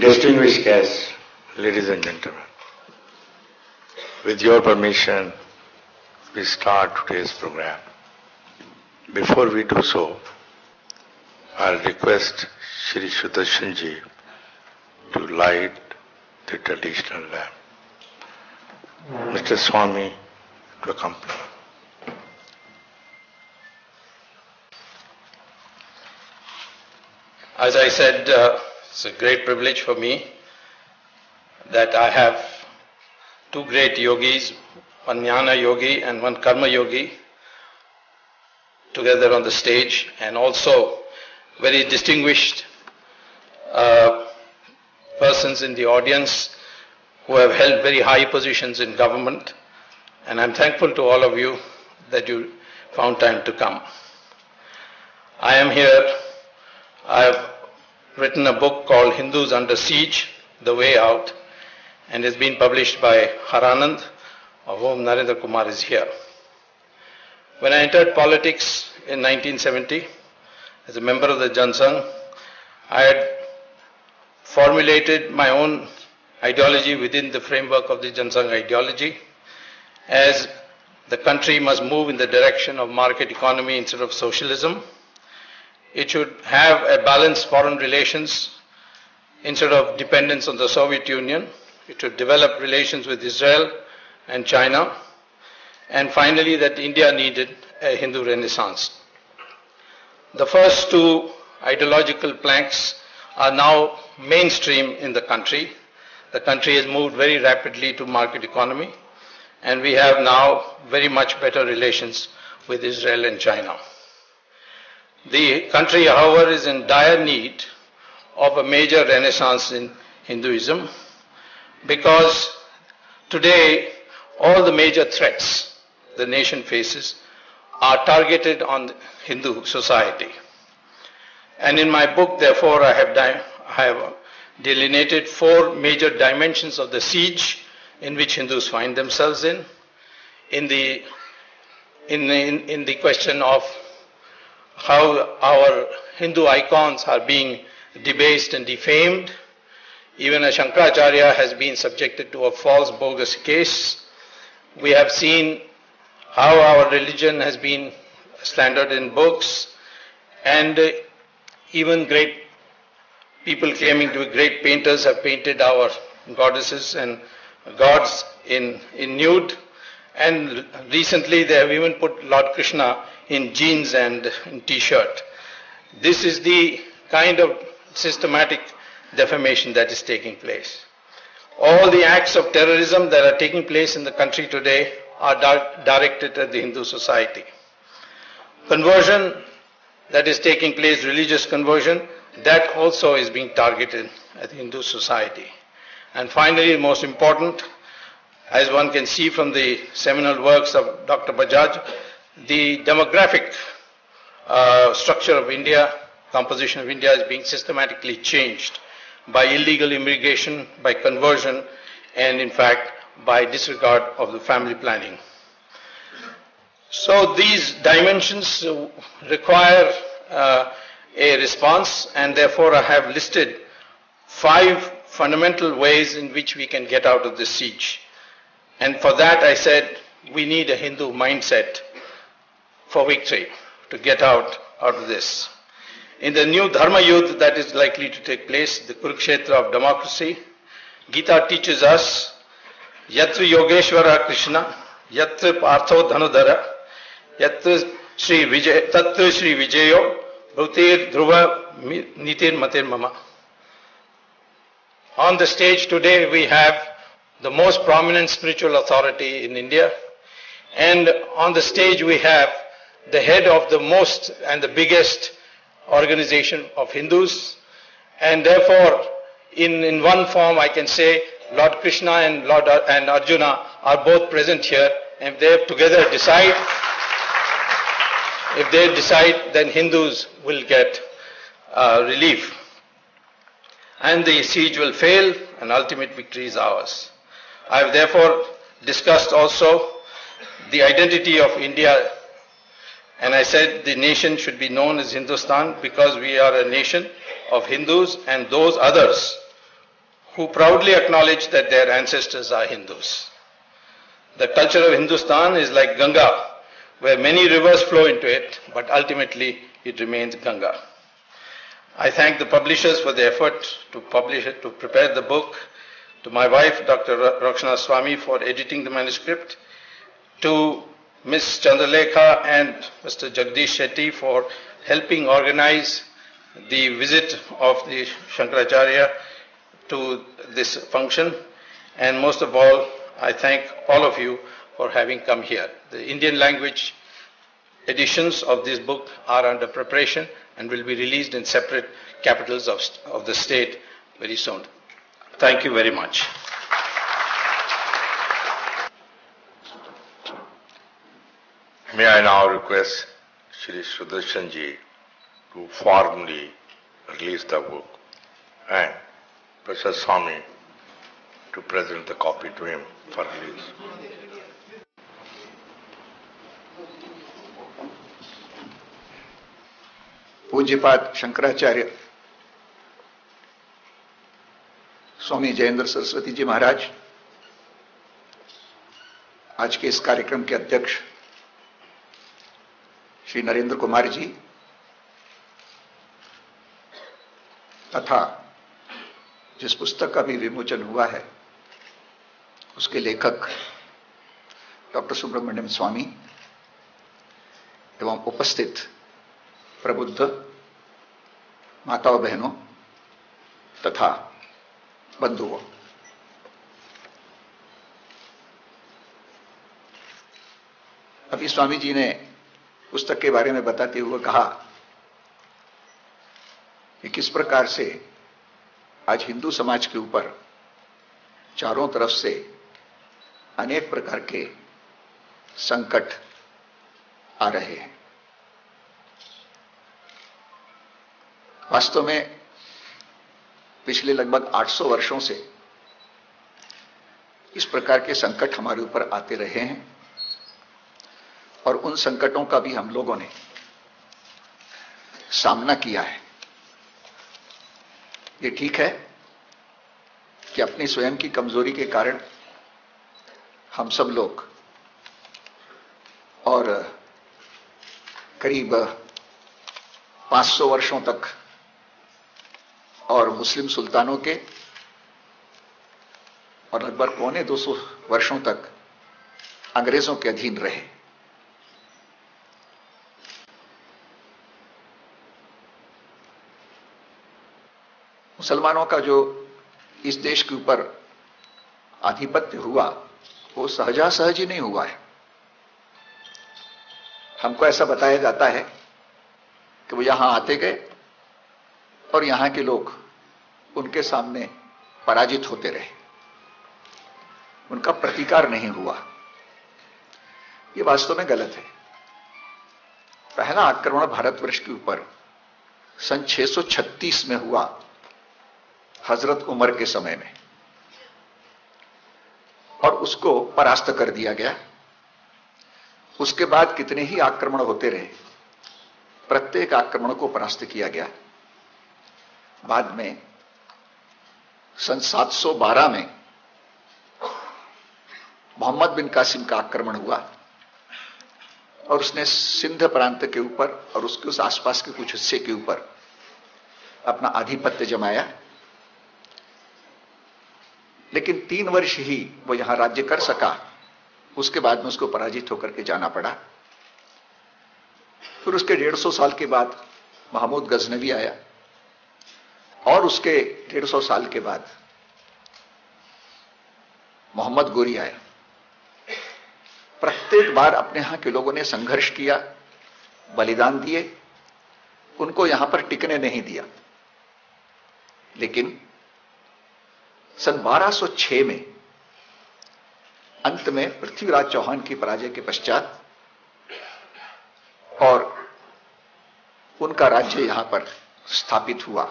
Distinguished guests, ladies and gentlemen, with your permission, we start today's program. Before we do so, I'll request Shri Sudarshan Ji to light the traditional lamp. Mr. Swami to accompany. As I said, it's a great privilege for me that I have two great yogis, one Jnana yogi and one Karma yogi, together on the stage, and also very distinguished persons in the audience who have held very high positions in government. And I'm thankful to all of you that you found time to come. I am here. I have written a book called Hindus Under Siege, The Way Out, and it's been published by Haranand, of whom Narendra Kumar is here. When I entered politics in 1970, as a member of the Jansangh, I had formulated my own ideology within the framework of the Jansangh ideology, as the country must move in the direction of market economy instead of socialism. It should have a balanced foreign relations instead of dependence on the Soviet Union. It should develop relations with Israel and China. And finally, that India needed a Hindu renaissance. The first two ideological planks are now mainstream in the country. The country has moved very rapidly to market economy, and we have now very much better relations with Israel and China. The country, however, is in dire need of a major renaissance in Hinduism, because today all the major threats the nation faces are targeted on Hindu society. And in my book, therefore, I have delineated four major dimensions of the siege in which Hindus find themselves in the question of how our Hindu icons are being debased and defamed. Even a Shankaracharya has been subjected to a false, bogus case. We have seen how our religion has been slandered in books, and even great people claiming to be great painters have painted our goddesses and gods in nude. And recently they have even put Lord Krishna in jeans and in t-shirt. This is the kind of systematic defamation that is taking place. All the acts of terrorism that are taking place in the country today are directed at the Hindu society. Conversion that is taking place, religious conversion, that also is being targeted at the Hindu society. And finally, most important, as one can see from the seminal works of Dr. Bajaj, the demographic structure of India, composition of India is being systematically changed by illegal immigration, by conversion, and in fact by disregard of the family planning. So these dimensions require a response, and therefore I have listed 5 fundamental ways in which we can get out of this siege. And for that I said we need a Hindu mindset for victory to get out of this. In the new Dharma Yudh that is likely to take place, the Kurukshetra of democracy, Gita teaches us, Yatra Yogeshwara Krishna, Yatra Partho Dhanudhara, Yatra Sri Vijayo, Bhutir Dhruva Nitir Matir Mama. On the stage today we have the most prominent spiritual authority in India, and on the stage we have the head of the most and the biggest organization of Hindus, and therefore in one form I can say Lord Krishna and and Arjuna are both present here, and if they together decide, then Hindus will get relief, and the siege will fail, and ultimate victory is ours. I have therefore discussed also the identity of India, and I said the nation should be known as Hindustan because we are a nation of Hindus and those others who proudly acknowledge that their ancestors are Hindus. The culture of Hindustan is like Ganga, where many rivers flow into it, but ultimately it remains Ganga. I thank the publishers for their effort to prepare the book, to my wife, Dr. Rakshana Swami, for editing the manuscript, to Ms. Chandralekha and Mr. Jagdish Shetty for helping organize the visit of the Shankaracharya to this function, and most of all, I thank all of you for having come here. The Indian language editions of this book are under preparation and will be released in separate capitals of the state very soon. Thank you very much. May I now request Shri Sudarshan ji to formally release the book and Prasad Swami to present the copy to him for release. पूज्यपाद शंकराचार्य स्वामी जयेंद्र सरस्वती जी महाराज, आज के इस कार्यक्रम के अध्यक्ष श्री नरेंद्र कुमार जी तथा जिस पुस्तक का भी विमोचन हुआ है उसके लेखक डॉक्टर सुब्रमण्यम स्वामी एवं उपस्थित प्रबुद्ध माताओं बहनों तथा बंधुओं, अभी स्वामी जी ने पुस्तक के बारे में बताते हुए कहा कि किस प्रकार से आज हिंदू समाज के ऊपर चारों तरफ से अनेक प्रकार के संकट आ रहे हैं। वास्तव में पिछले लगभग 800 वर्षों से इस प्रकार के संकट हमारे ऊपर आते रहे हैं और उन संकटों का भी हम लोगों ने सामना किया है। ये ठीक है कि अपनी स्वयं की कमजोरी के कारण हम सब लोग और करीब 500 वर्षों तक और मुस्लिम सुल्तानों के और लगभग 250 वर्षों तक अंग्रेजों के अधीन रहे। मुसलमानों का जो इस देश के ऊपर आधिपत्य हुआ वो सहजासहज ही नहीं हुआ है। हमको ऐसा बताया जाता है कि वो यहां आते गए और यहां के लोग उनके सामने पराजित होते रहे, उनका प्रतिकार नहीं हुआ। यह वास्तव में गलत है। पहला आक्रमण भारतवर्ष के ऊपर सन 636 में हुआ, हजरत उमर के समय में, और उसको परास्त कर दिया गया। उसके बाद कितने ही आक्रमण होते रहे, प्रत्येक आक्रमण को परास्त किया गया। बाद में सन 712 में मोहम्मद बिन कासिम का आक्रमण हुआ और उसने सिंध प्रांत के ऊपर और उसके उस आसपास के कुछ हिस्से के ऊपर अपना आधिपत्य जमाया। लेकिन 3 वर्ष ही वो यहां राज्य कर सका, उसके बाद में उसको पराजित होकर के जाना पड़ा। फिर उसके 150 साल के बाद महमूद गजनवी आया और उसके 150 साल के बाद मोहम्मद गोरी आया। प्रत्येक बार अपने यहां के लोगों ने संघर्ष किया, बलिदान दिए, उनको यहां पर टिकने नहीं दिया। लेकिन सन 1206 में अंत में पृथ्वीराज चौहान की पराजय के पश्चात और उनका राज्य यहां पर स्थापित हुआ,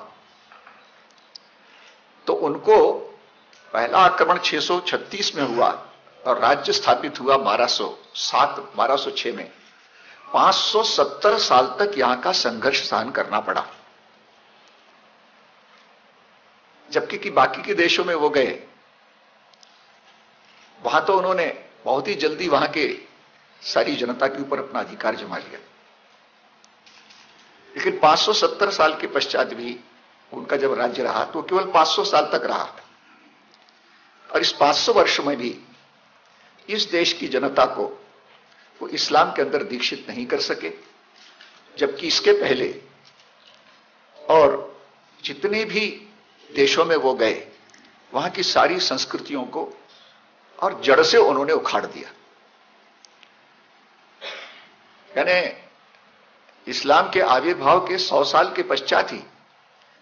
तो उनको पहला आक्रमण 636 में हुआ और राज्य स्थापित हुआ 1206 में। 570 साल तक यहां का संघर्ष सहन करना पड़ा। जबकि कि बाकी के देशों में वो गए, वहां तो उन्होंने बहुत ही जल्दी वहां के सारी जनता के ऊपर अपना अधिकार जमा लिया। लेकिन 570 साल के पश्चात भी उनका जब राज्य रहा तो केवल 500 साल तक रहा, और इस 500 वर्ष में भी इस देश की जनता को वो इस्लाम के अंदर दीक्षित नहीं कर सके। जबकि इसके पहले और जितने भी देशों में वो गए, वहां की सारी संस्कृतियों को और जड़ से उन्होंने उखाड़ दिया। यानी इस्लाम के आविर्भाव के 100 साल के पश्चात ही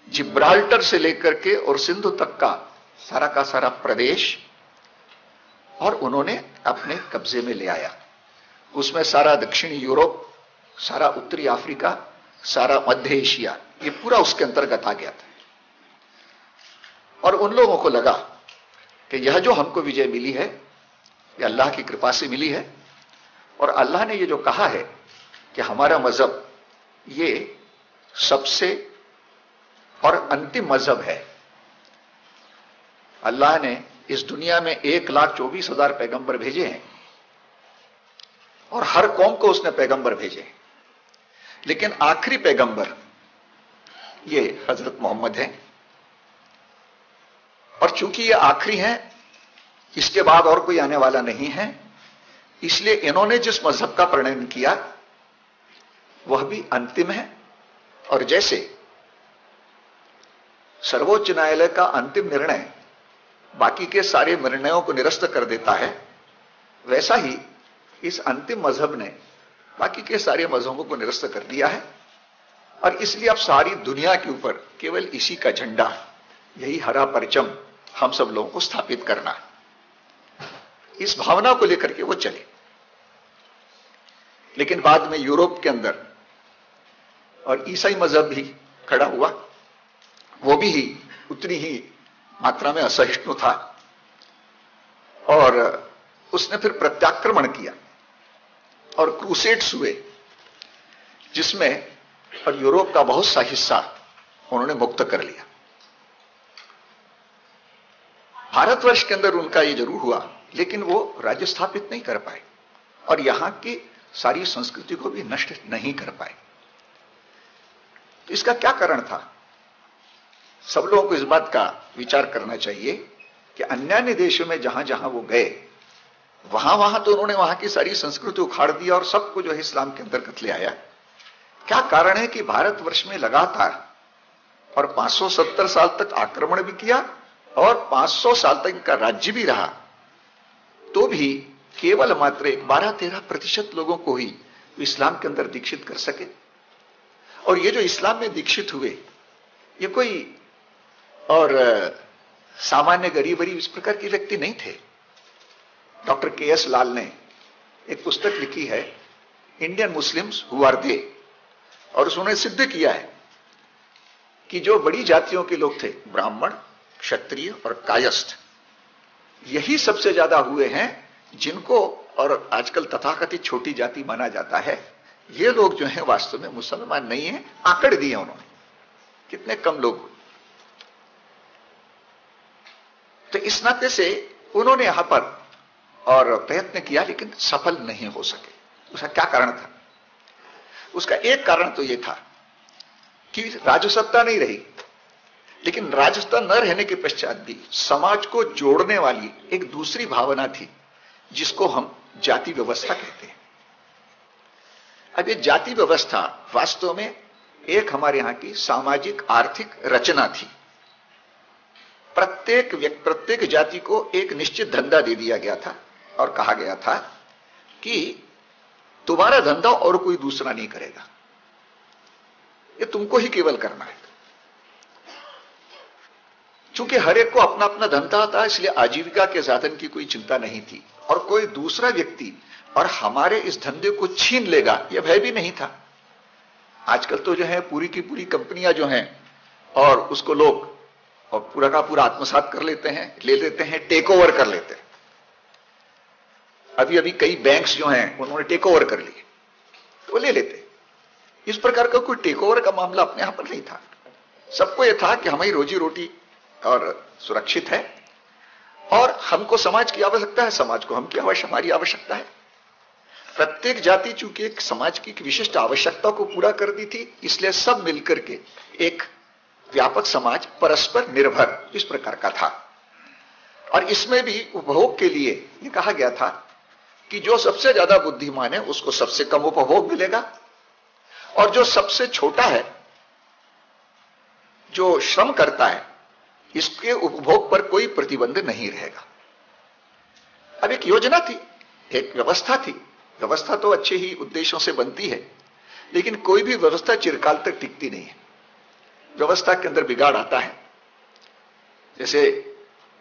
जिब्राल्टर से लेकर के और सिंधु तक का सारा प्रदेश और उन्होंने अपने कब्जे में ले आया। उसमें सारा दक्षिणी यूरोप, सारा उत्तरी अफ्रीका, सारा मध्य एशिया, ये पूरा उसके अंतर्गत आ गया था। और उन लोगों को लगा कि यह जो हमको विजय मिली है, यह अल्लाह की कृपा से मिली है, और अल्लाह ने ये जो कहा है कि हमारा मजहब ये सबसे और अंतिम मजहब है। अल्लाह ने इस दुनिया में 1,24,000 पैगंबर भेजे हैं और हर कौम को उसने पैगंबर भेजे, लेकिन आखिरी पैगंबर ये हजरत मोहम्मद है। और चूंकि ये आखिरी है, इसके बाद और कोई आने वाला नहीं है, इसलिए इन्होंने जिस मजहब का प्रणयन किया वह भी अंतिम है। और जैसे सर्वोच्च न्यायालय का अंतिम निर्णय बाकी के सारे निर्णयों को निरस्त कर देता है, वैसा ही इस अंतिम मजहब ने बाकी के सारे मजहबों को निरस्त कर दिया है। और इसलिए अब सारी दुनिया के ऊपर केवल इसी का झंडा, यही हरा परचम हम सब लोगों को स्थापित करना, इस भावना को लेकर के वो चले। लेकिन बाद में यूरोप के अंदर और ईसाई मजहब भी खड़ा हुआ, वो भी उतनी ही मात्रा में असहिष्णु था, और उसने फिर प्रत्याक्रमण किया और क्रूसेड्स हुए, जिसमें और यूरोप का बहुत सा हिस्सा उन्होंने मुक्त कर लिया। भारतवर्ष के अंदर उनका ये जरूर हुआ, लेकिन वो राज्य स्थापित नहीं कर पाए और यहां की सारी संस्कृति को भी नष्ट नहीं कर पाए। इसका क्या कारण था? सब लोगों को इस बात का विचार करना चाहिए कि अन्य देशों में जहां जहां वो गए, वहां वहां तो उन्होंने वहां की सारी संस्कृति उखाड़ दी और सबको जो है इस्लाम के अंतर्गत ले आया। क्या कारण है कि भारतवर्ष में लगातार और 570 साल तक आक्रमण भी किया और 500 साल तक इनका राज्य भी रहा, तो भी केवल मात्र 12-13% लोगों को ही इस्लाम के अंदर दीक्षित कर सके। और ये जो इस्लाम में दीक्षित हुए, ये कोई और सामान्य गरीब इस प्रकार के व्यक्ति नहीं थे। Doctor KS. लाल ने एक पुस्तक लिखी है, Indian Muslims who are they, और उसने सिद्ध किया है कि जो बड़ी जातियों के लोग थे, ब्राह्मण, क्षत्रिय और कायस्थ, यही सबसे ज्यादा हुए हैं जिनको और आजकल तथाकथित छोटी जाति माना जाता है। ये लोग जो हैं वास्तव में मुसलमान नहीं है, आंकड़ दिए उन्होंने, कितने कम लोग। तो इस नाते से उन्होंने यहां पर और प्रयत्न किया, लेकिन सफल नहीं हो सके। उसका क्या कारण था? उसका एक कारण तो यह था कि राजसत्ता नहीं रही, लेकिन राजसत्ता न रहने के पश्चात भी समाज को जोड़ने वाली एक दूसरी भावना थी, जिसको हम जाति व्यवस्था कहते हैं। अब ये जाति व्यवस्था वास्तव में एक हमारे यहां की सामाजिक आर्थिक रचना थी। प्रत्येक जाति को एक निश्चित धंधा दे दिया गया था और कहा गया था कि तुम्हारा धंधा और कोई दूसरा नहीं करेगा, ये तुमको ही केवल करना है। चूंकि हर एक को अपना अपना धंधा था, इसलिए आजीविका के साधन की कोई चिंता नहीं थी, और कोई दूसरा व्यक्ति और हमारे इस धंधे को छीन लेगा यह भय भी नहीं था। आजकल तो जो है पूरी की पूरी कंपनियां जो हैं, और उसको लोग और पूरा का पूरा आत्मसात कर लेते हैं, ले लेते हैं, टेक ओवर कर लेते हैं। अभी कई बैंक्स जो हैं उन्होंने टेक ओवर कर लिए, वो ले लेते। इस प्रकार का कोई टेक ओवर का मामला अपने यहां पर नहीं था। सबको यह था कि हमारी रोजी रोटी और सुरक्षित है। और हमको समाज की आवश्यकता है, समाज को हम की हमारी आवश्यकता है। प्रत्येक जाति चूंकि एक समाज की विशिष्ट आवश्यकता को पूरा कर दी थी, इसलिए सब मिलकर के एक व्यापक समाज परस्पर निर्भर इस प्रकार का था। और इसमें भी उपभोग के लिए ये कहा गया था कि जो सबसे ज्यादा बुद्धिमान है उसको सबसे कम उपभोग मिलेगा, और जो सबसे छोटा है, जो श्रम करता है, इसके उपभोग पर कोई प्रतिबंध नहीं रहेगा। अब एक योजना थी, एक व्यवस्था थी। व्यवस्था तो अच्छे ही उद्देश्यों से बनती है, लेकिन कोई भी व्यवस्था चिरकाल तक टिकती नहीं है। व्यवस्था के अंदर बिगाड़ आता है। जैसे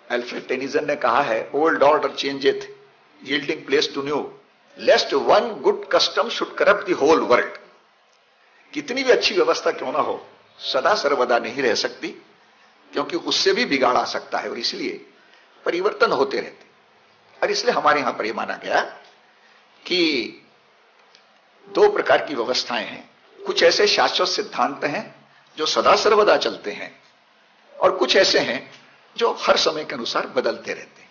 अल्फ्रेड टेनिसन ने कहा है, old order changeth yielding place to new, lest one good custom should corrupt the whole world. कितनी भी अच्छी व्यवस्था क्यों ना हो, सदा सर्वदा नहीं रह सकती, क्योंकि उससे भी बिगाड़ आ सकता है, और इसलिए परिवर्तन होते रहते। और इसलिए हमारे यहां पर यह माना गया कि दो प्रकार की व्यवस्थाएं हैं। कुछ ऐसे शाश्वत सिद्धांत हैं जो सदा सर्वदा चलते हैं, और कुछ ऐसे हैं जो हर समय के अनुसार बदलते रहते हैं।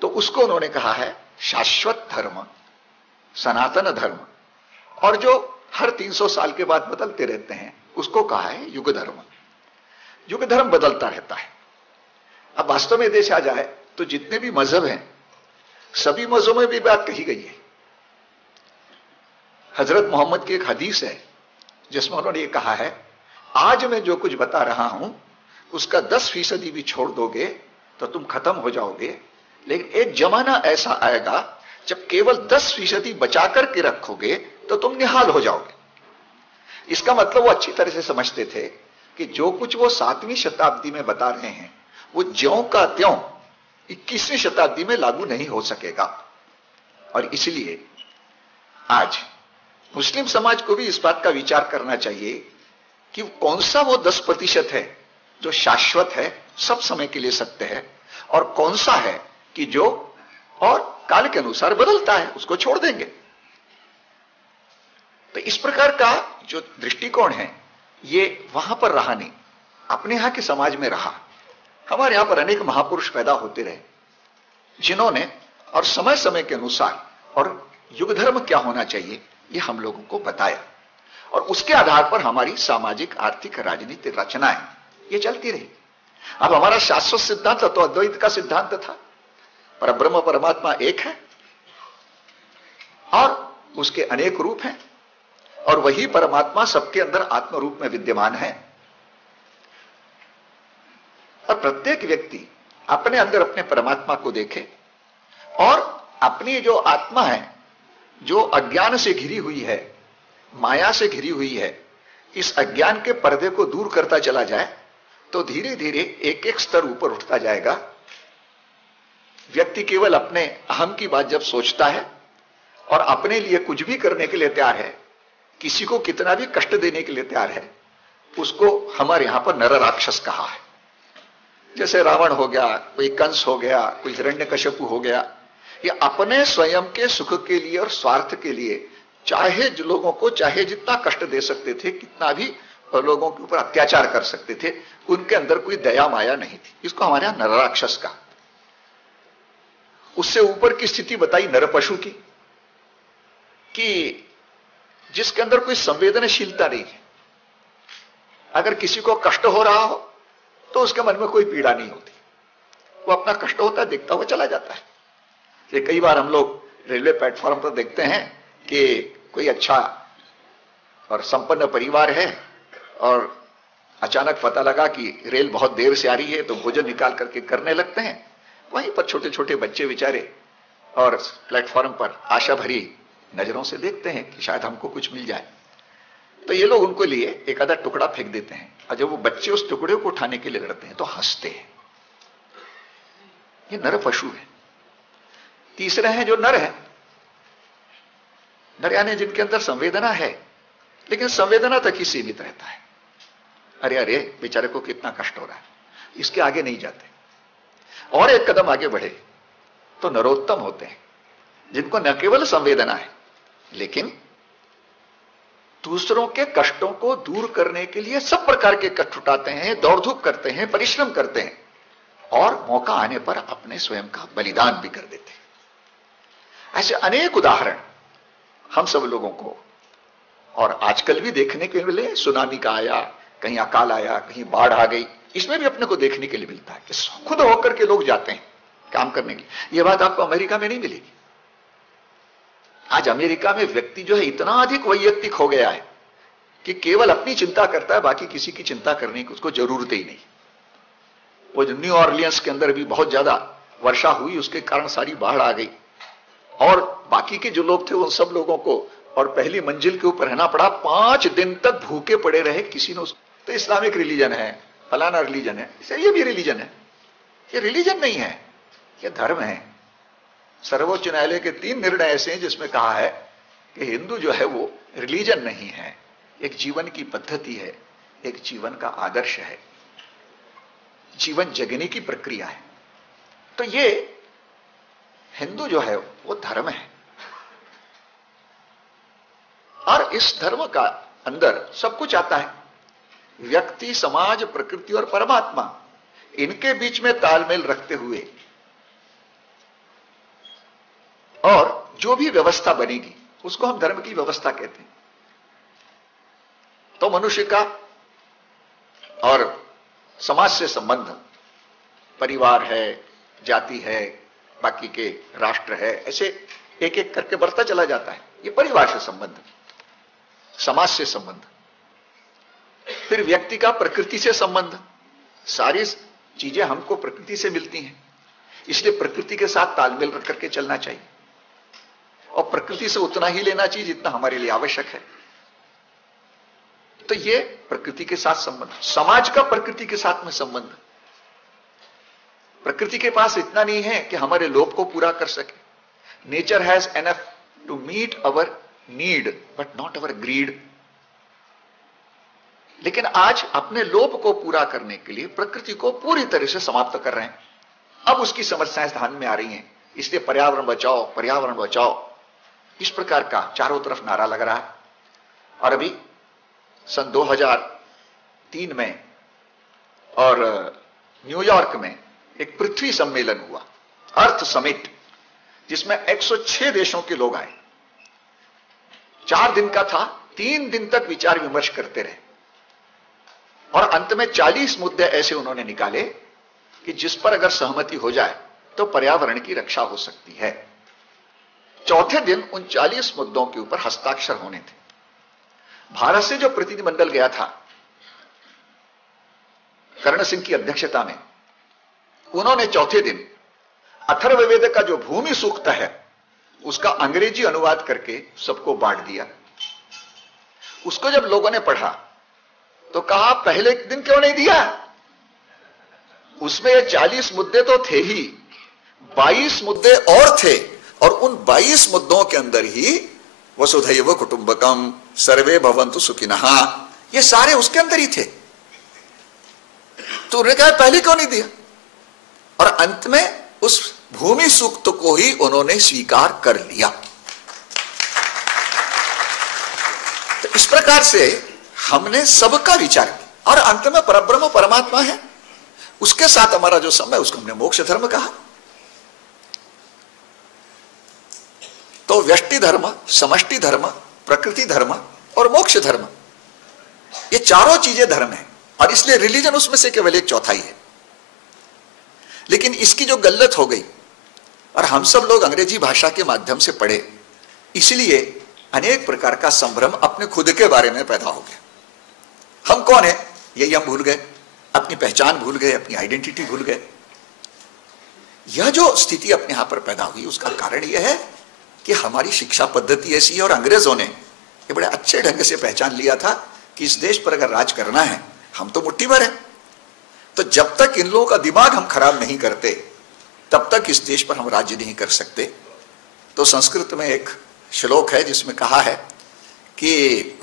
तो उसको उन्होंने कहा है शाश्वत धर्म, सनातन धर्म, और जो हर 300 साल के बाद बदलते रहते हैं उसको कहा है युग धर्म। युग धर्म बदलता रहता है। अब वास्तव में देश आ जाए तो जितने भी मजहब हैं, सभी मजहबों में भी बात कही गई है। हजरत मोहम्मद की एक हदीस है जिसमें उन्होंने ये कहा है, आज मैं जो कुछ बता रहा हूं उसका 10% भी छोड़ दोगे तो तुम खत्म हो जाओगे, लेकिन एक जमाना ऐसा आएगा जब केवल 10% बचा करके रखोगे तो तुम निहाल हो जाओगे। इसका मतलब वो अच्छी तरह से समझते थे कि जो कुछ वो 7वीं शताब्दी में बता रहे हैं वो ज्यों का त्यों 21वीं शताब्दी में लागू नहीं हो सकेगा। और इसलिए आज मुस्लिम समाज को भी इस बात का विचार करना चाहिए कि कौन सा वो 10% है जो शाश्वत है, सब समय के लिए सत्य है, और कौन सा है कि जो और काल के अनुसार बदलता है, उसको छोड़ देंगे। तो इस प्रकार का जो दृष्टिकोण है ये वहां पर रहा नहीं, अपने यहां के समाज में रहा। हमारे यहां पर अनेक महापुरुष पैदा होते रहे जिन्होंने और समय समय के अनुसार और युग धर्म क्या होना चाहिए ये हम लोगों को बताया, और उसके आधार पर हमारी सामाजिक, आर्थिक, राजनीतिक रचनाएं ये चलती रही। अब हमारा शाश्वत सिद्धांत तो अद्वैत का सिद्धांत था, परब्रह्म परमात्मा एक है और उसके अनेक रूप हैं, और वही परमात्मा सबके अंदर आत्म रूप में विद्यमान है। और प्रत्येक व्यक्ति अपने अंदर अपने परमात्मा को देखे और अपनी जो आत्मा है, जो अज्ञान से घिरी हुई है, माया से घिरी हुई है, इस अज्ञान के पर्दे को दूर करता चला जाए तो धीरे धीरे एक एक स्तर ऊपर उठता जाएगा। व्यक्ति केवल अपने अहम की बात जब सोचता है और अपने लिए कुछ भी करने के लिए तैयार है, किसी को कितना भी कष्ट देने के लिए तैयार है, उसको हमारे यहां पर नर राक्षस कहा है। जैसे रावण हो गया, कोई कंस हो गया, कोई हिरण्यकश्यपु हो गया, ये अपने स्वयं के सुख के लिए और स्वार्थ के लिए चाहे लोगों को चाहे जितना कष्ट दे सकते थे, कितना भी लोगों के ऊपर अत्याचार कर सकते थे, उनके अंदर कोई दया माया नहीं थी। इसको हमारे यहां नर राक्षस का। उससे ऊपर की स्थिति बताई नर पशु की, कि जिसके अंदर कोई संवेदनशीलता नहीं है। अगर किसी को कष्ट हो रहा हो तो उसके मन में कोई पीड़ा नहीं होती, वो अपना कष्ट होता है देखता हुआ चला जाता है। ये कई बार हम लोग रेलवे प्लेटफॉर्म पर देखते हैं कि कोई अच्छा और संपन्न परिवार है और अचानक पता लगा कि रेल बहुत देर से आ रही है तो भोजन निकाल करके करने लगते हैं। वहीं पर छोटे छोटे बच्चे बेचारे और प्लेटफॉर्म पर आशा भरी नजरों से देखते हैं कि शायद हमको कुछ मिल जाए, तो ये लोग उनको लिए एक आधा टुकड़ा फेंक देते हैं, और जब वो बच्चे उस टुकड़े को उठाने के लिए लड़ते हैं तो हंसते हैं। ये नर पशु है। तीसरे हैं जो नर है, नर यानी जिनके अंदर संवेदना है, लेकिन संवेदना तक ही सीमित रहता है। अरे अरे बेचारे को कितना कष्ट हो रहा है, इसके आगे नहीं जाते। और एक कदम आगे बढ़े तो नरोत्तम होते हैं, जिनको न केवल संवेदना है लेकिन दूसरों के कष्टों को दूर करने के लिए सब प्रकार के कष्ट उठाते हैं, दौड़ धूप करते हैं, परिश्रम करते हैं और मौका आने पर अपने स्वयं का बलिदान भी कर देते हैं। ऐसे अनेक उदाहरण हम सब लोगों को और आजकल भी देखने के मिले। सुनामी का आया, कहीं अकाल आया, कहीं बाढ़ आ गई, इसमें भी अपने को देखने के लिए मिलता है कि खुद होकर के लोग जाते हैं काम करने के लिए। यह बात आपको अमेरिका में नहीं मिलेगी। आज अमेरिका में व्यक्ति जो है इतना अधिक वैयक्तिक हो गया है कि केवल अपनी चिंता करता है, बाकी किसी की चिंता करने की उसको जरूरत ही नहीं। वो जो न्यू ऑर्लियंस के अंदर भी बहुत ज्यादा वर्षा हुई, उसके कारण सारी बाढ़ आ गई और बाकी के जो लोग थे उन सब लोगों को और पहली मंजिल के ऊपर रहना पड़ा। 5 दिन तक भूखे पड़े रहे। किसी ने तो इस्लामिक रिलीजन है, फलाना रिलीजन है, ये भी रिलीजन है। ये रिलीजन नहीं है, ये धर्म है। सर्वोच्च न्यायालय के 3 निर्णय ऐसे हैं जिसमें कहा है कि हिंदू जो है वो रिलीजन नहीं है, एक जीवन की पद्धति है, एक जीवन का आदर्श है, जीवन जगने की प्रक्रिया है। तो ये हिंदू जो है वो धर्म है और इस धर्म का अंदर सब कुछ आता है। व्यक्ति, समाज, प्रकृति और परमात्मा, इनके बीच में तालमेल रखते हुए और जो भी व्यवस्था बनेगी उसको हम धर्म की व्यवस्था कहते हैं। तो मनुष्य का और समाज से संबंध, परिवार है, जाति है, बाकी के राष्ट्र है, ऐसे एक एक करके बढ़ता चला जाता है। ये परिवार से संबंध, समाज से संबंध, फिर व्यक्ति का प्रकृति से संबंध। सारी चीजें हमको प्रकृति से मिलती हैं, इसलिए प्रकृति के साथ तालमेल रख करके चलना चाहिए और प्रकृति से उतना ही लेना चाहिए जितना हमारे लिए आवश्यक है। तो ये प्रकृति के साथ संबंध। समाज का प्रकृति के साथ में संबंध। प्रकृति के पास इतना नहीं है कि हमारे लोभ को पूरा कर सके। Nature has enough to meet our need but not our greed. लेकिन आज अपने लोभ को पूरा करने के लिए प्रकृति को पूरी तरह से समाप्त कर रहे हैं। अब उसकी समस्याएं ध्यान में आ रही हैं, इसलिए पर्यावरण बचाओ, पर्यावरण बचाओ, इस प्रकार का चारों तरफ नारा लग रहा है। और अभी सन 2003 में और न्यूयॉर्क में एक पृथ्वी सम्मेलन हुआ, अर्थ समिट, जिसमें 106 देशों के लोग आए। 4 दिन का था, 3 दिन तक विचार विमर्श करते रहे और अंत में 40 मुद्दे ऐसे उन्होंने निकाले कि जिस पर अगर सहमति हो जाए तो पर्यावरण की रक्षा हो सकती है। चौथे दिन उन 40 मुद्दों के ऊपर हस्ताक्षर होने थे। भारत से जो प्रतिनिधिमंडल गया था कर्ण सिंह की अध्यक्षता में, उन्होंने चौथे दिन अथर्ववेद का जो भूमि सूक्त है उसका अंग्रेजी अनुवाद करके सबको बांट दिया। उसको जब लोगों ने पढ़ा तो कहा पहले दिन क्यों नहीं दिया? उसमें 40 मुद्दे तो थे ही, 22 मुद्दे और थे और उन 22 मुद्दों के अंदर ही वसुधैव कुटुंबकम, सर्वे भवन्तु सुखिनः, ये सारे उसके अंदर ही थे। तो उन्होंने कहा पहले क्यों नहीं दिया? और अंत में उस भूमि सूक्त को ही उन्होंने स्वीकार कर लिया। तो इस प्रकार से हमने सबका विचार किया और अंत में परब्रह्म परमात्मा है, उसके साथ हमारा जो समय उसको हमने मोक्ष धर्म कहा। तो व्यष्टि धर्म, समष्टि धर्म, प्रकृति धर्म और मोक्ष धर्म, ये चारों चीजें धर्म है और इसलिए रिलीजन उसमें से केवल 1/4 है। लेकिन इसकी जो गलत हो गई और हम सब लोग अंग्रेजी भाषा के माध्यम से पढ़े, इसलिए अनेक प्रकार का संभ्रम अपने खुद के बारे में पैदा हो गया। हम कौन है यही हम भूल गए, अपनी पहचान भूल गए, अपनी आइडेंटिटी भूल गए। यह जो स्थिति अपने यहां पर पैदा हुई उसका कारण यह है कि हमारी शिक्षा पद्धति ऐसी है और अंग्रेजों ने ये बड़े अच्छे ढंग से पहचान लिया था कि इस देश पर अगर राज करना है हम तो मुट्ठी भर हैं। तो जब तक इन लोगों का दिमाग हम खराब नहीं करते तब तक इस देश पर हम राज्य नहीं कर सकते। तो संस्कृत में एक श्लोक है जिसमें कहा है कि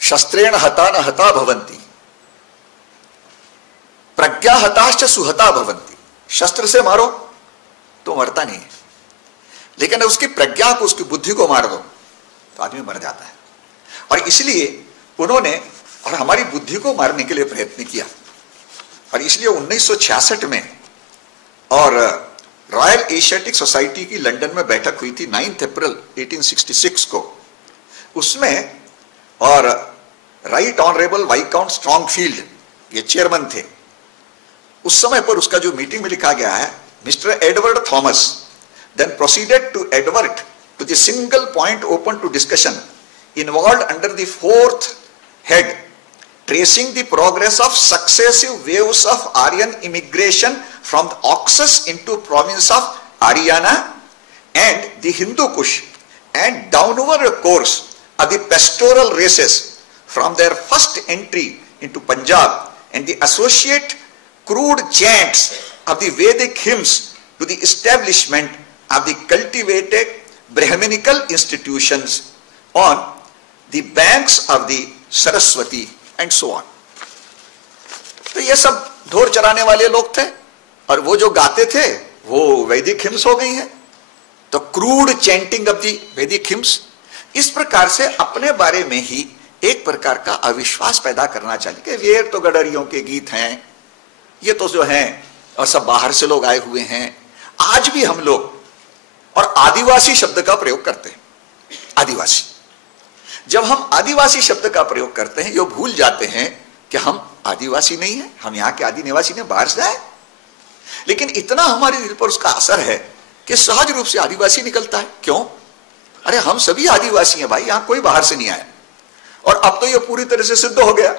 शस्त्रेण हता न हता भवन्ति, प्रज्ञा हताश्च सुहता भवन्ति। शस्त्र से मारो तो मरता नहीं है, लेकिन उसकी प्रज्ञा को, उसकी बुद्धि को मार दो तो आदमी मर जाता है। और इसलिए उन्होंने और हमारी बुद्धि को मारने के लिए प्रयत्न किया। और इसलिए 1966 में और रॉयल एशियाटिक सोसाइटी की लंदन में बैठक हुई थी 9 अप्रैल 1866 को। उसमें और राइट ऑनरेबल वाइकाउंट स्ट्रॉन्गफील्ड ये चेयरमैन थे। उस समय पर उसका जो मीटिंग में लिखा गया है, mister Edward Thomas then proceeded to advert to the single point open to discussion involved under the fourth head, tracing the progress of successive waves of Aryan immigration from the Oxus into province of Haryana and the Hindu Kush and downward course of the pastoral races from their first entry into Punjab and the associate crude chants of the Vedic hymns to the establishment of the cultivated Brahminical institutions on the banks of the Saraswati and so on। तो ये सब ढोर चराने वाले लोग थे और वो जो गाते थे वो वैदिक हिम्स हो गई हैं। तो क्रूड चैंटिंग ऑफ दी वैदिक हिम्स, इस प्रकार से अपने बारे में ही एक प्रकार का अविश्वास पैदा करना चाहिए कि ये तो गडरियों के गीत हैं, ये तो जो हैं और सब बाहर से लोग आए हुए हैं। आज भी हम लोग और आदिवासी शब्द का प्रयोग करते हैं। आदिवासी, जब हम आदिवासी शब्द का प्रयोग करते हैं, ये भूल जाते हैं कि हम आदिवासी नहीं हैं, हम यहाँ के आदि निवासी ने, बाहर से आए। लेकिन इतना हमारे दिल पर उसका असर है कि सहज रूप से आदिवासी निकलता है। क्यों? अरे हम सभी आदिवासी हैं भाई, यहां कोई बाहर से नहीं आया। और अब तो ये पूरी तरह से सिद्ध हो गया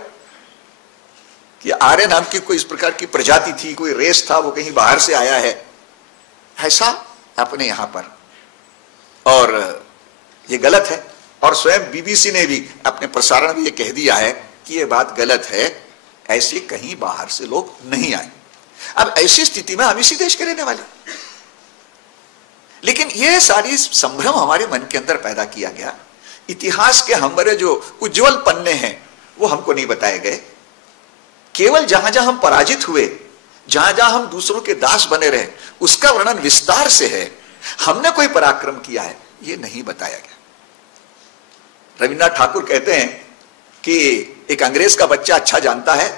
कि आर्य नाम की कोई इस प्रकार की प्रजाति थी, कोई रेस था, वो कहीं बाहर से आया है, ऐसा अपने यहां पर। और ये गलत है। और स्वयं बीबीसी ने भी अपने प्रसारण में ये कह दिया है कि ये बात गलत है, ऐसे कहीं बाहर से लोग नहीं आए। अब ऐसी स्थिति में हम इसी देश के रहने वाले, लेकिन ये सारी संभ्रम हमारे मन के अंदर पैदा किया गया। इतिहास के हमारे जो उज्जवल पन्ने हैं वो हमको नहीं बताए गए। केवल जहां जहां हम पराजित हुए, जहां जहां हम दूसरों के दास बने रहे, उसका वर्णन विस्तार से है। हमने कोई पराक्रम किया है ये नहीं बताया गया। रविन्द्रनाथ ठाकुर कहते हैं कि एक अंग्रेज का बच्चा अच्छा जानता है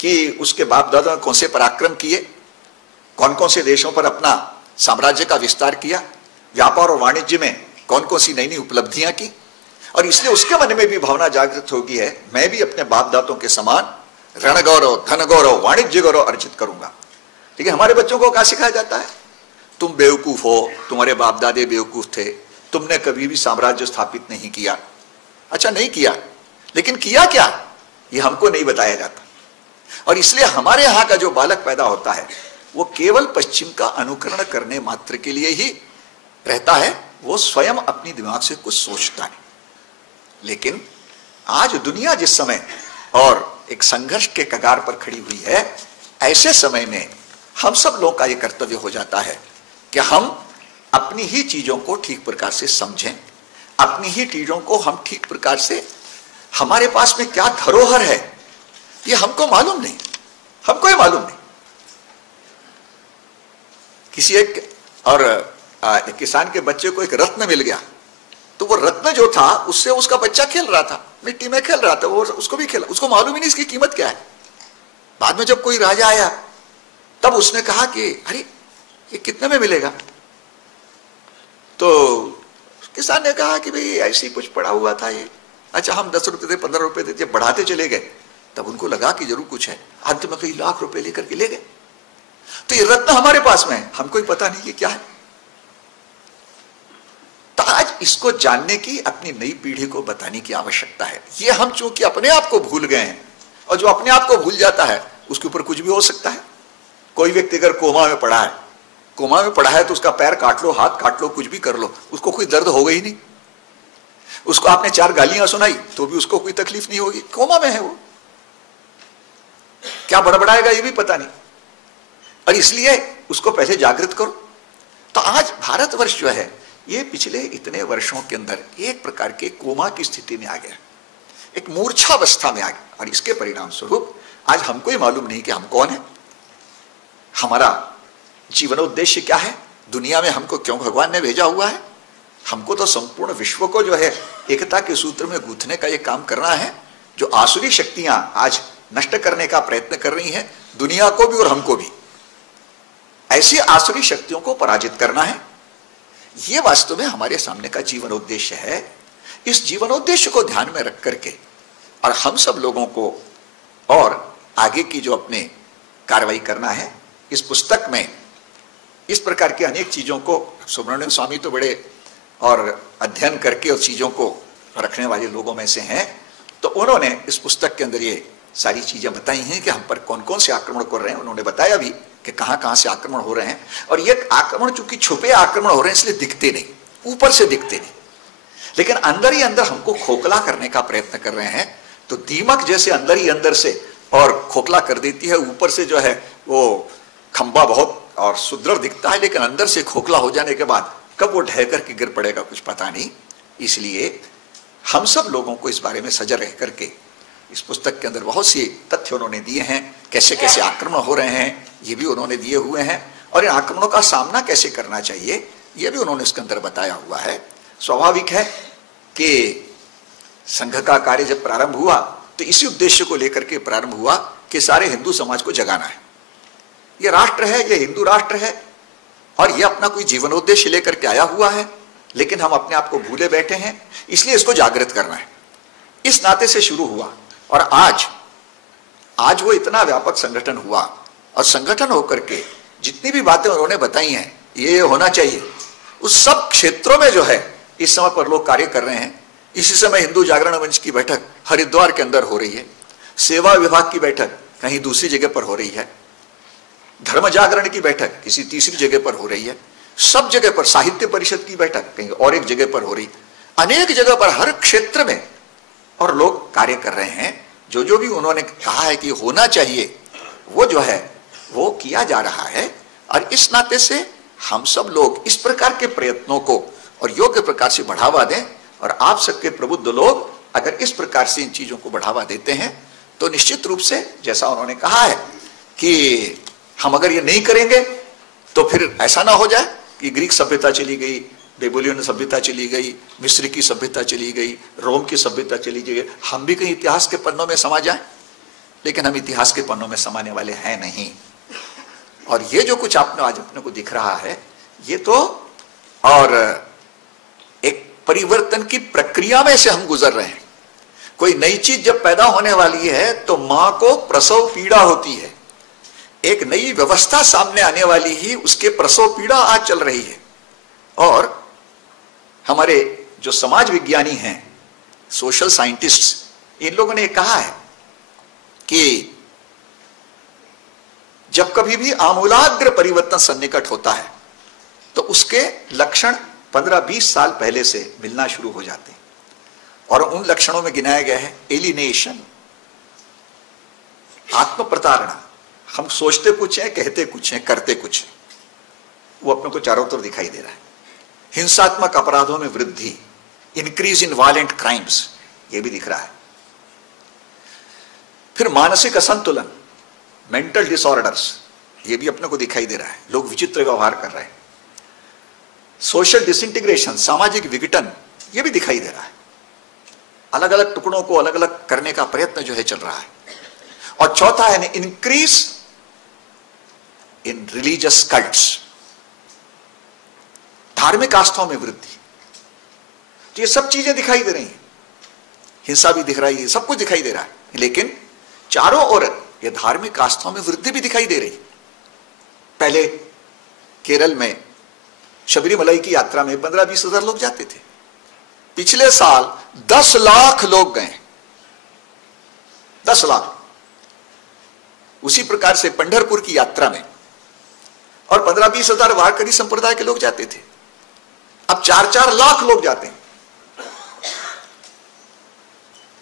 कि उसके बाप दादा ने कौन से पराक्रम किए, कौन कौन से देशों पर अपना साम्राज्य का विस्तार किया, व्यापार और वाणिज्य में कौन कौन सी नई नई उपलब्धियां की। और इसलिए उसके मन में भी भावना जागृत होगी है, मैं भी अपने बाप दादों के समान रण गौरव, धन गौरव, वाणिज्य गौरव अर्जित करूंगा। लेकिन हमारे बच्चों को क्या सिखाया जाता है? तुम बेवकूफ हो, तुम्हारे बाप दादे बेवकूफ थे, तुमने कभी भी साम्राज्य स्थापित नहीं किया। अच्छा, नहीं किया, लेकिन किया क्या ये हमको नहीं बताया जाता। और इसलिए हमारे यहां का जो बालक पैदा होता है वो केवल पश्चिम का अनुकरण करने मात्र के लिए ही रहता है, वो स्वयं अपनी दिमाग से कुछ सोचता नहीं। लेकिन आज दुनिया जिस समय और एक संघर्ष के कगार पर खड़ी हुई है, ऐसे समय में हम सब लोगों का यह कर्तव्य हो जाता है कि हम अपनी ही चीजों को ठीक प्रकार से समझें, अपनी ही चीजों को हम ठीक प्रकार से, हमारे पास में क्या धरोहर है ये हमको मालूम नहीं, हमको ये मालूम नहीं। किसी एक किसान के बच्चे को एक रत्न मिल गया, तो वो रत्न जो था उससे उसका बच्चा खेल रहा था, मिट्टी में खेल रहा था, वो उसको भी खेला, उसको मालूम ही नहीं इसकी कीमत क्या है। बाद में जब कोई राजा आया तब उसने कहा कि अरे ये कितने में मिलेगा? तो किसान ने कहा कि भाई ऐसे ही कुछ पड़ा हुआ था ये। अच्छा, हम 10 रुपए थे, 15 रुपए थे, जब बढ़ाते चले गए तब उनको लगा कि जरूर कुछ है, अंत में कई लाख रुपए लेकर के ले गए। तो ये रत्न हमारे पास में है, हमको ही पता नहीं ये क्या है। तो आज इसको जानने की अपनी नई पीढ़ी को बताने की आवश्यकता है। ये हम चूंकि अपने आप को भूल गए हैं, और जो अपने आप को भूल जाता है उसके ऊपर कुछ भी हो सकता है। कोई व्यक्ति अगर कोमा में पड़ा है, कोमा में पड़ा है तो उसका पैर काट लो, हाथ काट लो, कुछ भी कर लो, उसको कोई दर्द होगा ही नहीं। उसको आपने 4 गालियां सुनाई तो भी उसको कोई तकलीफ नहीं होगी, कोमा में है वो, क्या बड़बड़ाएगा ये भी पता नहीं। और इसलिए उसको पहले जागृत करो। तो आज भारतवर्ष जो है ये पिछले इतने वर्षों के अंदर एक प्रकार के कोमा की स्थिति में आ गया, एक मूर्छावस्था में आ गया। और इसके परिणाम स्वरूप आज हमको ही मालूम नहीं कि हम कौन है, हमारा जीवनोद्देश्य क्या है, दुनिया में हमको क्यों भगवान ने भेजा हुआ है, हमको तो संपूर्ण विश्व को जो है एकता के सूत्र में गूंथने का यह काम करना है, जो आसुरी शक्तियां आज नष्ट करने का प्रयत्न कर रही हैं, दुनिया को भी और हमको भी। ऐसी आसुरी शक्तियों को पराजित करना है, यह वास्तव में हमारे सामने का जीवनोद्देश्य है। इस जीवनोद्देश्य को ध्यान में रख करके और हम सब लोगों को और आगे की जो अपने कार्रवाई करना है, इस पुस्तक में इस प्रकार की अनेक चीजों को, सुब्रमण्यम स्वामी तो बड़े और अध्ययन करके उस चीजों को रखने वाले लोगों में से हैं, तो उन्होंने इस पुस्तक के अंदर ये सारी चीजें बताई हैं कि हम पर कौन कौन से आक्रमण कर रहे हैं। उन्होंने बताया भी कि कहां कहां से आक्रमण हो रहे हैं, और ये आक्रमण चूंकि छुपे आक्रमण हो रहे हैं इसलिए दिखते नहीं, ऊपर से दिखते नहीं, लेकिन अंदर ही अंदर हमको खोखला करने का प्रयत्न कर रहे हैं। तो दीमक जैसे अंदर ही अंदर से और खोखला कर देती है, ऊपर से जो है वो खंबा बहुत और सुदृढ़ दिखता है, लेकिन अंदर से खोखला हो जाने के बाद कब वो ढह करके गिर पड़ेगा कुछ पता नहीं। इसलिए हम सब लोगों को इस बारे में सजग रह करके, इस पुस्तक के अंदर बहुत सी तथ्य उन्होंने दिए हैं, कैसे कैसे आक्रमण हो रहे हैं ये भी उन्होंने दिए हुए हैं, और इन आक्रमणों का सामना कैसे करना चाहिए ये भी उन्होंने इसके अंदर बताया हुआ है। स्वाभाविक है कि संघ का कार्य जब प्रारंभ हुआ तो इसी उद्देश्य को लेकर के प्रारंभ हुआ कि सारे हिंदू समाज को जगाना है। ये राष्ट्र है, ये हिंदू राष्ट्र है, और ये अपना कोई जीवनोद्देश्य लेकर के आया हुआ है, लेकिन हम अपने आप को भूले बैठे हैं, इसलिए इसको जागृत करना है। इस नाते से शुरू हुआ, और आज वो इतना व्यापक संगठन हुआ, और संगठन होकर के जितनी भी बातें उन्होंने बताई हैं ये होना चाहिए, उस सब क्षेत्रों में जो है इस समय पर लोग कार्य कर रहे हैं। इसी समय हिंदू जागरण मंच की बैठक हरिद्वार के अंदर हो रही है, सेवा विभाग की बैठक कहीं दूसरी जगह पर हो रही है, धर्म जागरण की बैठक किसी तीसरी जगह पर हो रही है, सब जगह पर साहित्य परिषद की बैठक कहीं और एक जगह पर हो रही, अनेक जगह पर हर क्षेत्र में और लोग कार्य कर रहे हैं। जो जो भी उन्होंने कहा है कि होना चाहिए वो जो है वो किया जा रहा है, और इस नाते से हम सब लोग इस प्रकार के प्रयत्नों को और योग्य प्रकार से बढ़ावा दें, और आप सबके प्रबुद्ध लोग अगर इस प्रकार से इन चीजों को बढ़ावा देते हैं तो निश्चित रूप से जैसा उन्होंने कहा है कि हम अगर ये नहीं करेंगे तो फिर ऐसा ना हो जाए कि ग्रीक सभ्यता चली गई, बेबीलोनियन सभ्यता चली गई, मिस्र की सभ्यता चली गई, रोम की सभ्यता चली गई, हम भी कहीं इतिहास के पन्नों में समा जाएं। लेकिन हम इतिहास के पन्नों में समाने वाले हैं नहीं। और ये जो कुछ आपने आज अपने को दिख रहा है ये तो और एक परिवर्तन की प्रक्रिया में से हम गुजर रहे हैं। कोई नई चीज जब पैदा होने वाली है तो मां को प्रसव पीड़ा होती है, एक नई व्यवस्था सामने आने वाली ही उसके प्रसव पीड़ा आज चल रही है। और हमारे जो समाज विज्ञानी हैं, सोशल साइंटिस्ट्स, इन लोगों ने कहा है कि जब कभी भी आमूलाग्र परिवर्तन सन्निकट होता है तो उसके लक्षण 15-20 साल पहले से मिलना शुरू हो जाते हैं, और उन लक्षणों में गिनाया गया है एलिनेशन, आत्म प्रताड़ना। हम सोचते कुछ है, कहते कुछ है, करते कुछ है, वो अपने को चारों तरफ दिखाई दे रहा है। हिंसात्मक अपराधों में वृद्धि, इंक्रीज इन वायलेंट क्राइम्स, ये भी दिख रहा है। फिर मानसिक असंतुलन, मेंटल डिसऑर्डर्स, ये भी अपने को दिखाई दे रहा है, लोग विचित्र व्यवहार कर रहे हैं। सोशल डिसइंटीग्रेशन, सामाजिक विघटन, ये भी दिखाई दे रहा है। अलग अलग टुकड़ों को अलग अलग करने का प्रयत्न जो है चल रहा है। और चौथा है इंक्रीज इन रिलीजियस कल्ट्स, धार्मिक आस्थाओं में वृद्धि। तो ये सब चीजें दिखाई दे रही हैं, हिंसा भी दिख रही है, सब कुछ दिखाई दे रहा है, लेकिन चारों ओर ये धार्मिक आस्थाओं में वृद्धि भी दिखाई दे रही। पहले केरल में शबरीमलाई की यात्रा में 15-20 हजार लोग जाते थे, पिछले साल 10 लाख लोग गए, 10 लाख। उसी प्रकार से पंढरपुर की यात्रा में और 15-20 हजार वारकरी संप्रदाय के लोग जाते थे, अब 4-4 लाख लोग जाते हैं।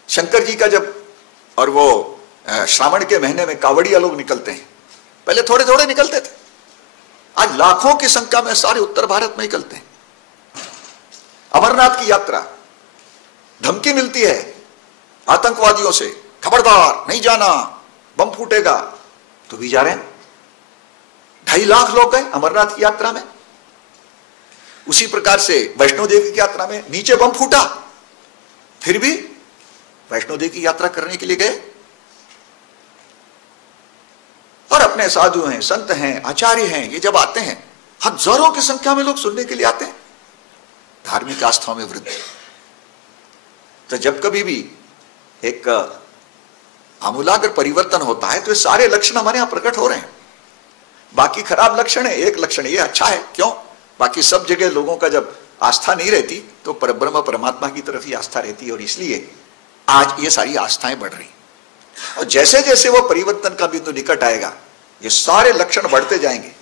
शंकर जी का जब और वो श्रावण के महीने में कावड़िया लोग निकलते हैं, पहले थोड़े थोड़े निकलते थे, आज लाखों की संख्या में सारे उत्तर भारत में निकलते हैं। अमरनाथ की यात्रा, धमकी मिलती है आतंकवादियों से, खबरदार नहीं जाना, बम फूटेगा, तो भी जा रहे हैं। 2.5 लाख लोग गए अमरनाथ की यात्रा में। उसी प्रकार से वैष्णो देवी की यात्रा में नीचे बम फूटा, फिर भी वैष्णो देवी की यात्रा करने के लिए गए। और अपने साधु हैं, संत हैं, आचार्य हैं, ये जब आते हैं हजारों की संख्या में लोग सुनने के लिए आते हैं, धार्मिक आस्थाओं में वृद्धि। तो जब कभी भी एक आमूलाग्र परिवर्तन होता है तो ये सारे लक्षण हमारे यहां प्रकट हो रहे हैं। बाकी खराब लक्षण है, एक लक्षण ये अच्छा है। क्यों? बाकी सब जगह लोगों का जब आस्था नहीं रहती तो परब्रह्म परमात्मा की तरफ ही आस्था रहती है, और इसलिए आज ये सारी आस्थाएं बढ़ रही। और जैसे जैसे वो परिवर्तन का बिंदु निकट आएगा ये सारे लक्षण बढ़ते जाएंगे।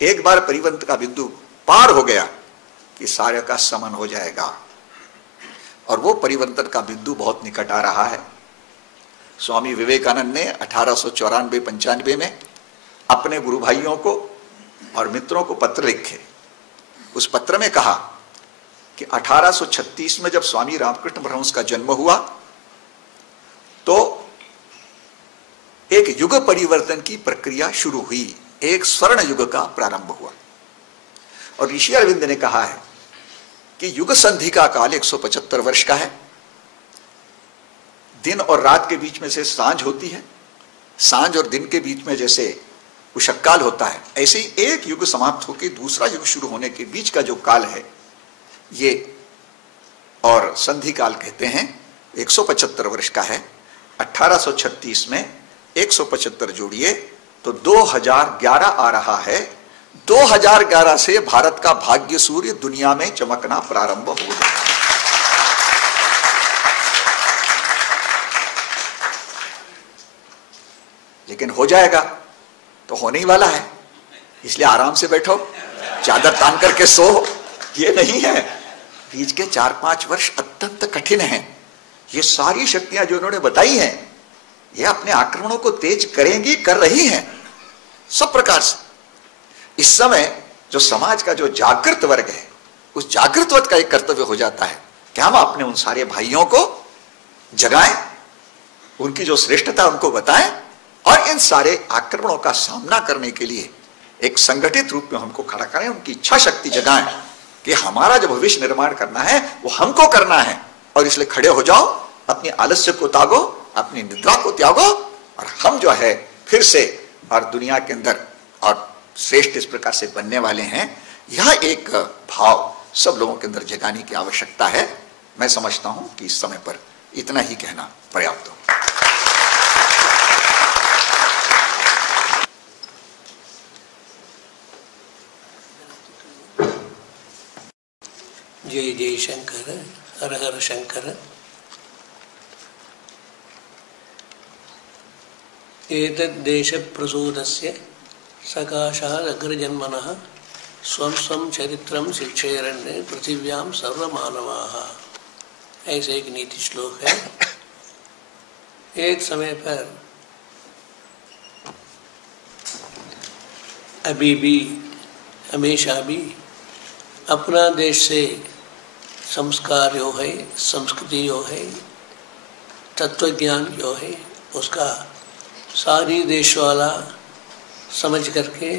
एक बार परिवर्तन का बिंदु पार हो गया कि सारे का समन हो जाएगा, और वो परिवर्तन का बिंदु बहुत निकट आ रहा है। स्वामी विवेकानंद ने 1894-95 में अपने गुरु भाइयों को और मित्रों को पत्र लिखे। उस पत्र में कहा कि 1836 में जब स्वामी रामकृष्ण परमहंस का जन्म हुआ तो एक युग परिवर्तन की प्रक्रिया शुरू हुई, एक स्वर्ण युग का प्रारंभ हुआ। और ऋषि अरविंद ने कहा है कि युग संधि का काल 175 वर्ष का है। दिन और रात के बीच में से सांझ होती है, सांझ और दिन के बीच में जैसे उषक्काल होता है, ऐसे ही एक युग समाप्त होकर दूसरा युग शुरू होने के बीच का जो काल है ये और संधि काल कहते हैं, 175 वर्ष का है। 1836 में 175 जोड़िए तो 2011 आ रहा है। 2011 से भारत का भाग्य सूर्य दुनिया में चमकना प्रारंभ हो गया। लेकिन हो जाएगा तो होने ही वाला है, इसलिए आराम से बैठो, चादर तान करके सो। ये नहीं है, बीच के 4-5 वर्ष अत्यंत कठिन हैं। ये सारी शक्तियां जो उन्होंने बताई हैं ये अपने आक्रमणों को तेज करेंगी, कर रही हैं सब प्रकार से। इस समय जो समाज का जो जागृत वर्ग है उस जागृत वर्ग का एक कर्तव्य हो जाता है कि हम अपने उन सारे भाइयों को जगाएं, उनकी जो श्रेष्ठता उनको बताएं, और इन सारे आक्रमणों का सामना करने के लिए एक संगठित रूप में हमको खड़ा करें, उनकी इच्छा शक्ति जगाएं कि हमारा जो भविष्य निर्माण करना है वो हमको करना है। और इसलिए खड़े हो जाओ, अपनी आलस्य को त्यागो, अपनी निद्रा को त्यागो, और हम जो है फिर से और दुनिया के अंदर और श्रेष्ठ इस प्रकार से बनने वाले हैं। यह एक भाव सब लोगों के अंदर जगाने की आवश्यकता है। मैं समझता हूं कि इस समय पर इतना ही कहना पर्याप्त हो। जय जय शंकर, हर हर शंकर। एतद्देशप्रसूतस्य सकाशादग्रजन्मनः स्वं स्वं चरित्रं शिक्षेरण्ये पृथिव्यां सर्वमानवाः। ऐसे एक नीति श्लोक है। एक समय पर अभी भी हमेशा भी अपना देश से संस्कार जो है, संस्कृति जो है, तत्वज्ञान जो है, उसका सारी देश वाला समझ करके,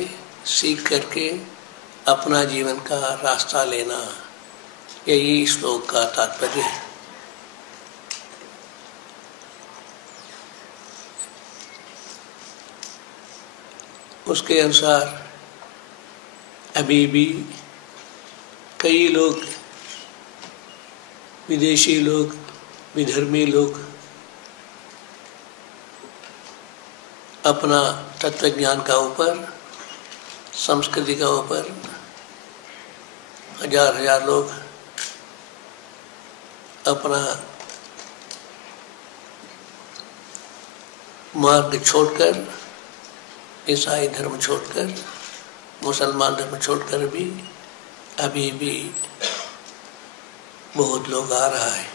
सीख करके अपना जीवन का रास्ता लेना, यही श्लोक का तात्पर्य है। उसके अनुसार अभी भी कई लोग, विदेशी लोग, विधर्मी लोग अपना तत्वज्ञान का ऊपर, संस्कृति का ऊपर हजार हजार लोग अपना मार्ग छोड़कर, ईसाई धर्म छोड़कर, मुसलमान धर्म छोड़कर भी अभी भी बहुत लोग आ रहा है।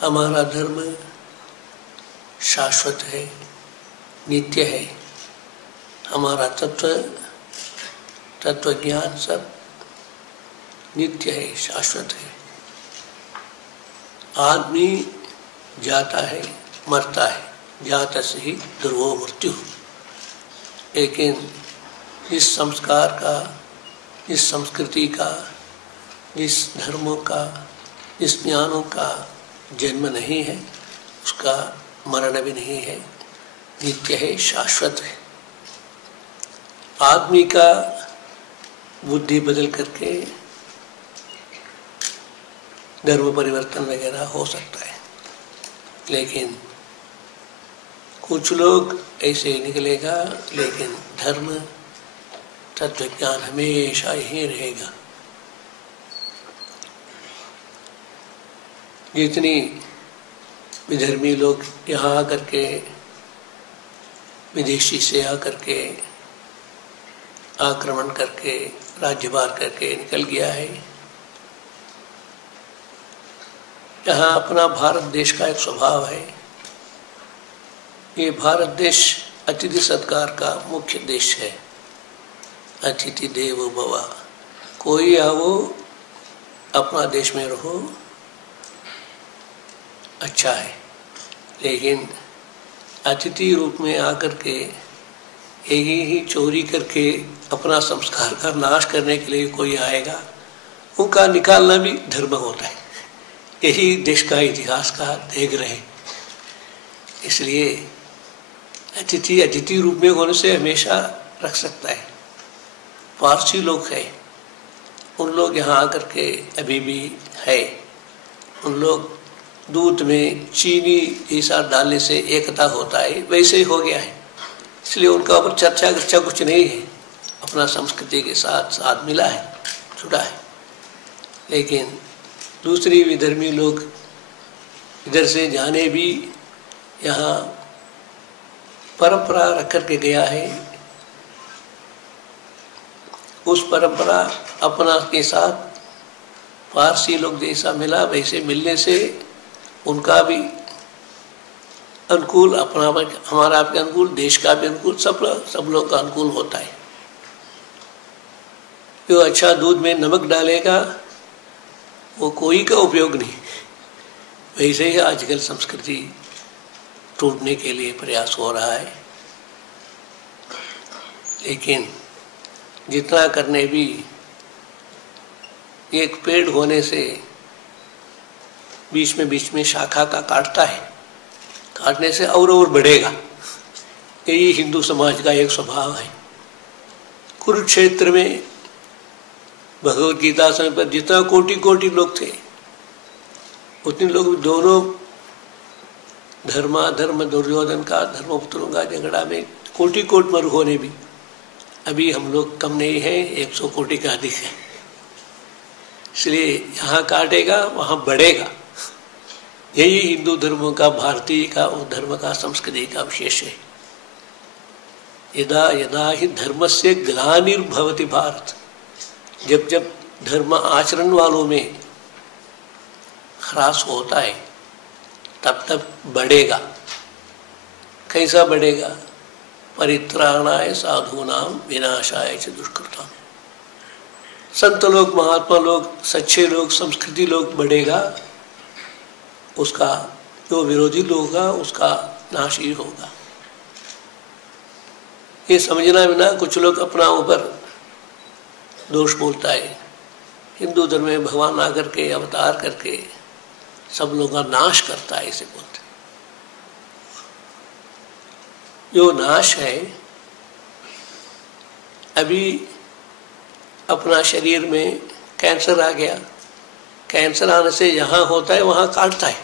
हमारा धर्म शाश्वत है, नित्य है। हमारा तत्वज्ञान सब नित्य है, शाश्वत है। आदमी जाता है, मरता है, जात से ही ध्रुवो मृत्यु। लेकिन जिस संस्कार का, जिस संस्कृति का, जिस धर्मों का, जिस ज्ञानों का जन्म नहीं है, उसका मरण भी नहीं है, नित्य है, शाश्वत है। आदमी का बुद्धि बदल करके धर्म परिवर्तन वगैरह हो सकता है, लेकिन कुछ लोग ऐसे ही निकलेगा, लेकिन धर्म तत्वज्ञान हमेशा यही रहेगा। जितनी विधर्मी लोग यहाँ आकर के, विदेशी से आकर के आक्रमण करके राज्यभार करके निकल गया है, यहाँ अपना भारत देश का एक स्वभाव है। ये भारत देश अतिथि सत्कार का मुख्य देश है। अतिथि देवो भव, कोई आओ अपना देश में रहो, अच्छा है। लेकिन अतिथि रूप में आकर के यही ही चोरी करके अपना संस्कार का नाश करने के लिए कोई आएगा, उनका निकालना भी धर्म होता है। यही देश का इतिहास का देख रहे। इसलिए अतिथि अतिथि रूप में होने से हमेशा रख सकता है। पारसी लोग हैं, उन लोग यहाँ आकर के अभी भी है। उन लोग दूध में चीनी जैसा डालने से एकता होता है, वैसे ही हो गया है। इसलिए उनका ऊपर चर्चा कुछ नहीं है, अपना संस्कृति के साथ साथ मिला है, जुड़ा है। लेकिन दूसरी विधर्मी लोग इधर से जाने भी यहाँ परंपरा रख कर के गया है। उस परंपरा अपना के साथ फारसी लोग जैसा मिला, वैसे मिलने से उनका भी अनुकूल, अपना हमारा भी अनुकूल, देश का भी अनुकूल, सब लोग का अनुकूल होता है। जो अच्छा दूध में नमक डालेगा वो कोई का उपयोग नहीं। वैसे ही आजकल संस्कृति टूटने के लिए प्रयास हो रहा है। लेकिन जितना करने भी, एक पेड़ होने से बीच में शाखा का काटता है, काटने से और बढ़ेगा। यही हिंदू समाज का एक स्वभाव है। कुरुक्षेत्र में भगवत गीता समय पर जितना कोटि लोग थे, उतने लोग दोनों धर्म दुर्योधन का, धर्मपुत्रों का झगड़ा में कोटि मर होने भी अभी हम लोग कम नहीं है, 100 कोटि का अधिक है। इसलिए यहाँ काटेगा वहाँ बढ़ेगा। यही हिंदू धर्म का, भारतीय का, उस धर्म का, संस्कृति का विशेष है। यदा यदा ही धर्मस्य ग्लानिर्भवति भारत, जब जब धर्म आचरण वालों में ह्रास होता है तब तब बढ़ेगा। कैसा बढ़ेगा? परित्राणाय साधूनाम विनाशाय च दुष्कृताम। संत लोग, महात्मा लोग, सच्चे लोग, संस्कृति लोग बढ़ेगा, उसका जो विरोधी लोग होगा उसका नाश ही होगा। ये समझना बिना कुछ लोग अपना ऊपर दोष बोलता है। हिंदू धर्म में भगवान आकर के अवतार करके सब लोगों का नाश करता है, इसे बोलते। जो नाश है, अभी अपना शरीर में कैंसर आ गया, कैंसर आने से यहाँ होता है वहाँ काटता है,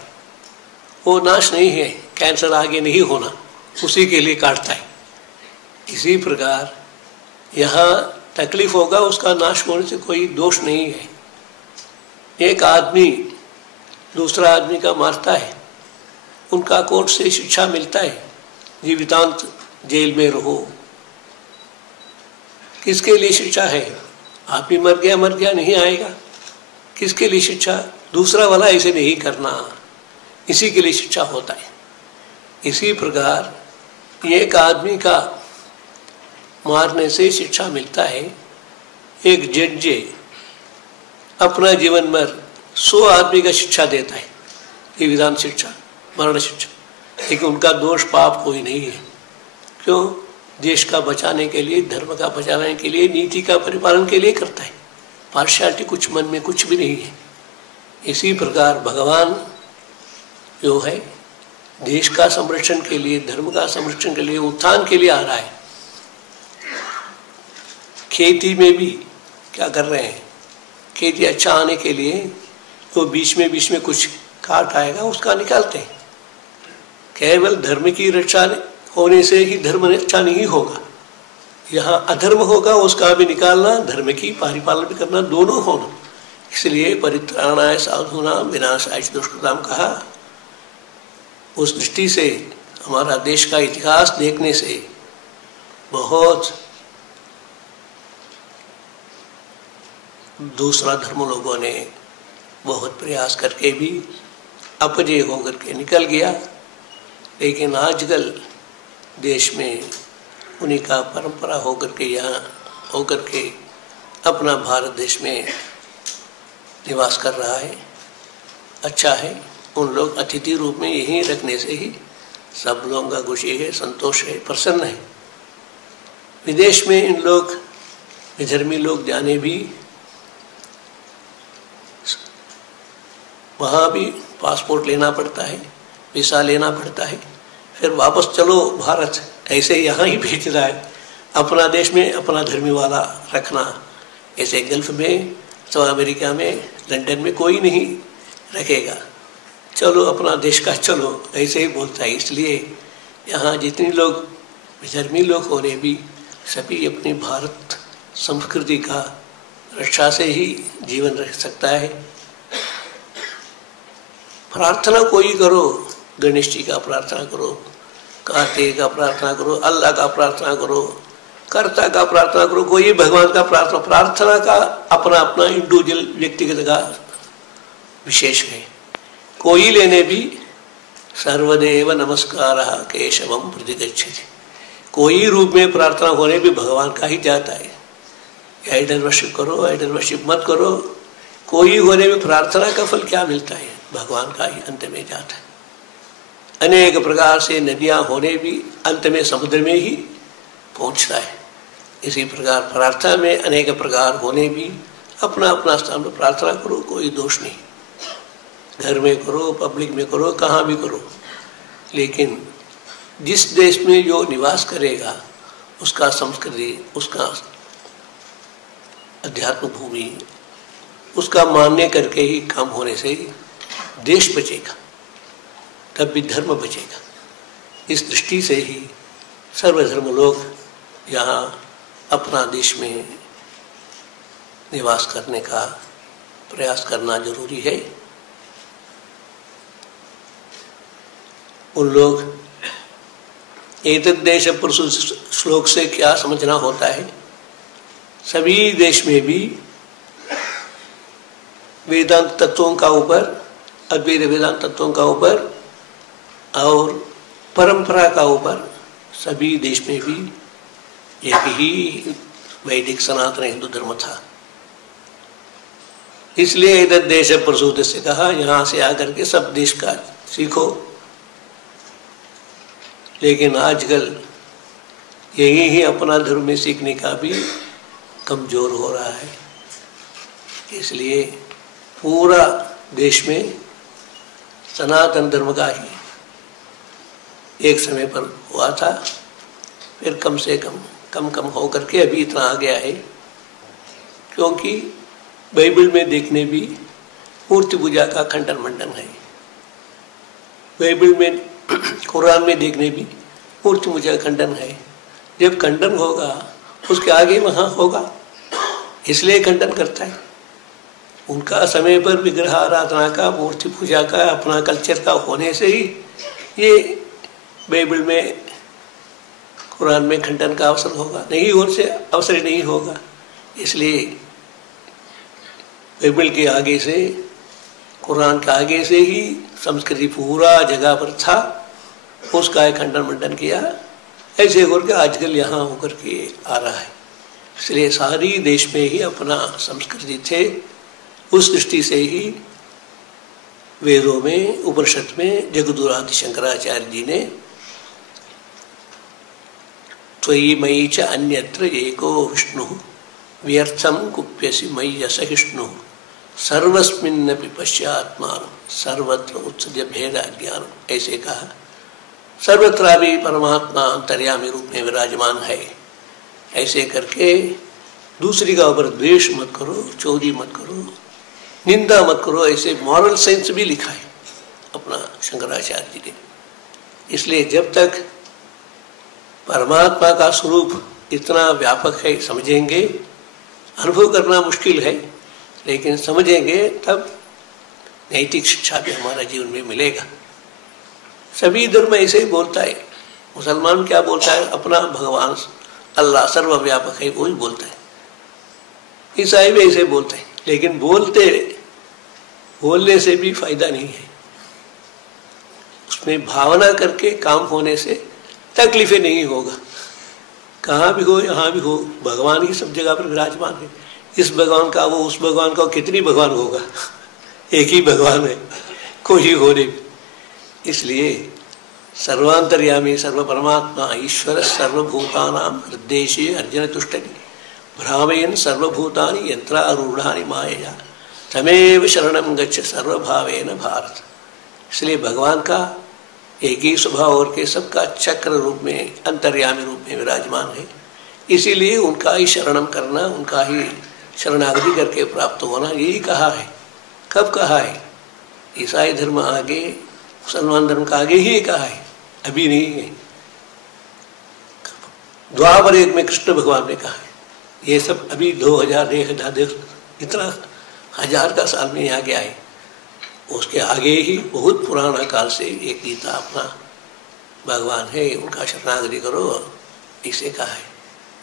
वो नाश नहीं है। कैंसर आगे नहीं होना, उसी के लिए काटता है। इसी प्रकार यहाँ तकलीफ होगा, उसका नाश होने से कोई दोष नहीं है। एक आदमी दूसरा आदमी का मारता है, उनका कोर्ट से शिक्षा मिलता है, जीवितांत जेल में रहो। किसके लिए शिक्षा है? आप ही मर गया नहीं आएगा। किसके लिए शिक्षा? दूसरा वाला ऐसे नहीं करना, इसी के लिए शिक्षा होता है। इसी प्रकार एक आदमी का मारने से शिक्षा मिलता है। एक जज अपना जीवन भर 100 आदमी का शिक्षा देता है, ये विधान शिक्षा, मरण शिक्षा, लेकिन उनका दोष पाप कोई नहीं है। क्यों? देश का बचाने के लिए, धर्म का बचाने के लिए, नीति का परिपालन के लिए करता है। पार्शियलिटी कुछ मन में कुछ भी नहीं है। इसी प्रकार भगवान जो है देश का संरक्षण के लिए, धर्म का संरक्षण के लिए, उत्थान के लिए आ रहा है। खेती में भी क्या कर रहे हैं, खेती अच्छा आने के लिए तो बीच में कुछ काट आएगा उसका निकालते हैं। केवल धर्म की रक्षा होने से ही धर्म अच्छा नहीं होगा, यहाँ अधर्म होगा उसका भी निकालना, धर्म की परिपालन भी करना, दोनों होना। इसलिए परित्राणाय साधूनां विनाशाय दुष्कृतां कहा। उस दृष्टि से हमारा देश का इतिहास देखने से बहुत दूसरा धर्म लोगों ने बहुत प्रयास करके भी अपजय होकर के निकल गया। लेकिन आजकल देश में उन्हीं का परंपरा होकर के यहाँ होकर के अपना भारत देश में निवास कर रहा है। अच्छा है, उन लोग अतिथि रूप में यहीं रखने से ही सब लोगों का खुशी है, संतोष है, प्रसन्न है। विदेश में इन लोग विधर्मी लोग जाने भी वहाँ भी पासपोर्ट लेना पड़ता है, वीसा लेना पड़ता है, फिर वापस चलो भारत, ऐसे यहाँ ही भेज रहा है। अपना देश में अपना धर्मी वाला रखना, ऐसे गल्फ में, सब अमेरिका में, लंदन में कोई नहीं रखेगा। चलो अपना देश का चलो, ऐसे ही बोलता है। इसलिए यहाँ जितने लोग विधर्मी लोग होने भी सभी अपनी भारत संस्कृति का रक्षा से ही जीवन रह सकता है। प्रार्थना कोई करो, गणेश जी का प्रार्थना करो, कार्तिक का प्रार्थना करो, अल्लाह का प्रार्थना करो, कर्ता का प्रार्थना करो, कोई भगवान का प्रार्थना का अपना अपना इंडिविजुअल व्यक्तिगत का विशेष है। कोई लेने भी सर्वदेव नमस्कारः केशवम प्रतिगच्छति। कोई रूप में प्रार्थना होने भी भगवान का ही जाता है। आइडल वर्शिप करो, आइडल वर्शिप मत करो, कोई होने में प्रार्थना का फल क्या मिलता है, भगवान का ही अंत में जाता है। अनेक प्रकार से नदियां होने भी अंत में समुद्र में ही पहुंचता है। इसी प्रकार प्रार्थना में अनेक प्रकार होने भी अपना अपना स्थान पर प्रार्थना करो, कोई दोष नहीं। घर में करो, पब्लिक में करो, कहाँ भी करो, लेकिन जिस देश में जो निवास करेगा उसका संस्कृति, उसका अध्यात्म भूमि, उसका मान्य करके ही काम होने से देश बचेगा, तब भी धर्म बचेगा। इस दृष्टि से ही सर्वधर्म लोग यहाँ अपना देश में निवास करने का प्रयास करना जरूरी है। उन लोग एतद् देश पुरुष श्लोक से क्या समझना होता है, सभी देश में भी वेदांत तत्वों का ऊपर, अद्वैत वेदांत तत्वों का ऊपर और परंपरा का ऊपर सभी देश में भी एक ही वैदिक सनातन हिंदू धर्म था। इसलिए एतद् देश प्रसूत से कहा, यहाँ से आकर के सब देश का सीखो। लेकिन आजकल यही ही अपना धर्म में सीखने का भी कमजोर हो रहा है। इसलिए पूरा देश में सनातन धर्म का ही एक समय पर हुआ था, फिर कम से कम होकर के अभी इतना आ गया है। क्योंकि बाइबल में देखने भी मूर्ति पूजा का खंडन मंडन है, बाइबल में कुरान में देखने भी मूर्ति पूजा खंडन है। जब खंडन होगा उसके आगे वहाँ होगा, इसलिए खंडन करता है। उनका समय पर विग्रह आराधना का, मूर्ति पूजा का, अपना कल्चर का होने से ही ये बाइबल में, कुरान में खंडन का अवसर होगा, नहीं और से अवसर नहीं होगा। इसलिए बाइबल के आगे से, कुरान के आगे से ही संस्कृति पूरा जगह पर था, उसका एक खंडन मंडन किया। ऐसे होकर के आजकल यहाँ होकर के आ रहा है। इसलिए सारी देश में ही अपना संस्कृति थे। उस दृष्टि से ही वेदों में, उपनिषद में जगद्गुरु आदि शंकराचार्य जी ने त्वयि मयि च अन्यत्र एको विष्णु व्यर्थम कुप्यसि मयि असहिष्णु सर्वस्मिन्नपि पश्यात्मानं सर्वत्र उत्सृज्य भेद अज्ञान। ऐसे कहा सर्वत्र भी परमात्मा अंतर्यामी रूप में विराजमान है। ऐसे करके दूसरी का ऊपर द्वेष मत करो, चोरी मत करो, निंदा मत करो। ऐसे मॉरल सेंस भी लिखा है अपना शंकराचार्य जी ने। इसलिए जब तक परमात्मा का स्वरूप इतना व्यापक है समझेंगे, अनुभव करना मुश्किल है लेकिन समझेंगे तब नैतिक शिक्षा भी हमारा जीवन में मिलेगा। सभी धर्म ऐसे ही बोलता है। मुसलमान क्या बोलता है? अपना भगवान अल्लाह सर्वव्यापक है, वो ही बोलता है। ईसाई भी ऐसे बोलते हैं, लेकिन बोलने से भी फायदा नहीं है। उसमें भावना करके काम होने से तकलीफें नहीं होगा। कहाँ भी हो, यहाँ भी हो, भगवान ही सब जगह पर विराजमान है। इस भगवान का वो, उस भगवान का कितनी भगवान होगा? एक ही भगवान है, कोई हो नहीं। इसलिए सर्वांतर्यामी सर्व परमात्मा ईश्वर सर्वभूतानां हृदयेशे अर्जुन तुष्टि भ्रामयन् सर्वभूतानि यंत्रारूढ़ानि मायया तमेव शरणं गच्छ सर्वभावेन भारत। इसलिए भगवान का एक ही स्वभाव और के सबका चक्र रूप में, अंतर्यामी रूप में विराजमान है। इसीलिए उनका ही शरणम करना, उनका ही शरणागति करके प्राप्त होना, यही कहा है। कब कहा है? ईसाई धर्म आगे, मुसलमान धर्म का आगे ही कहा है, अभी नहीं है। द्वापर युग में कृष्ण भगवान ने कहा है। ये सब अभी 2000 इतना हजार का साल में यहाँ गया है। उसके आगे ही बहुत पुराना काल से एक गीता अपना भगवान है, उनका शरणागति करो, इसे कहा है।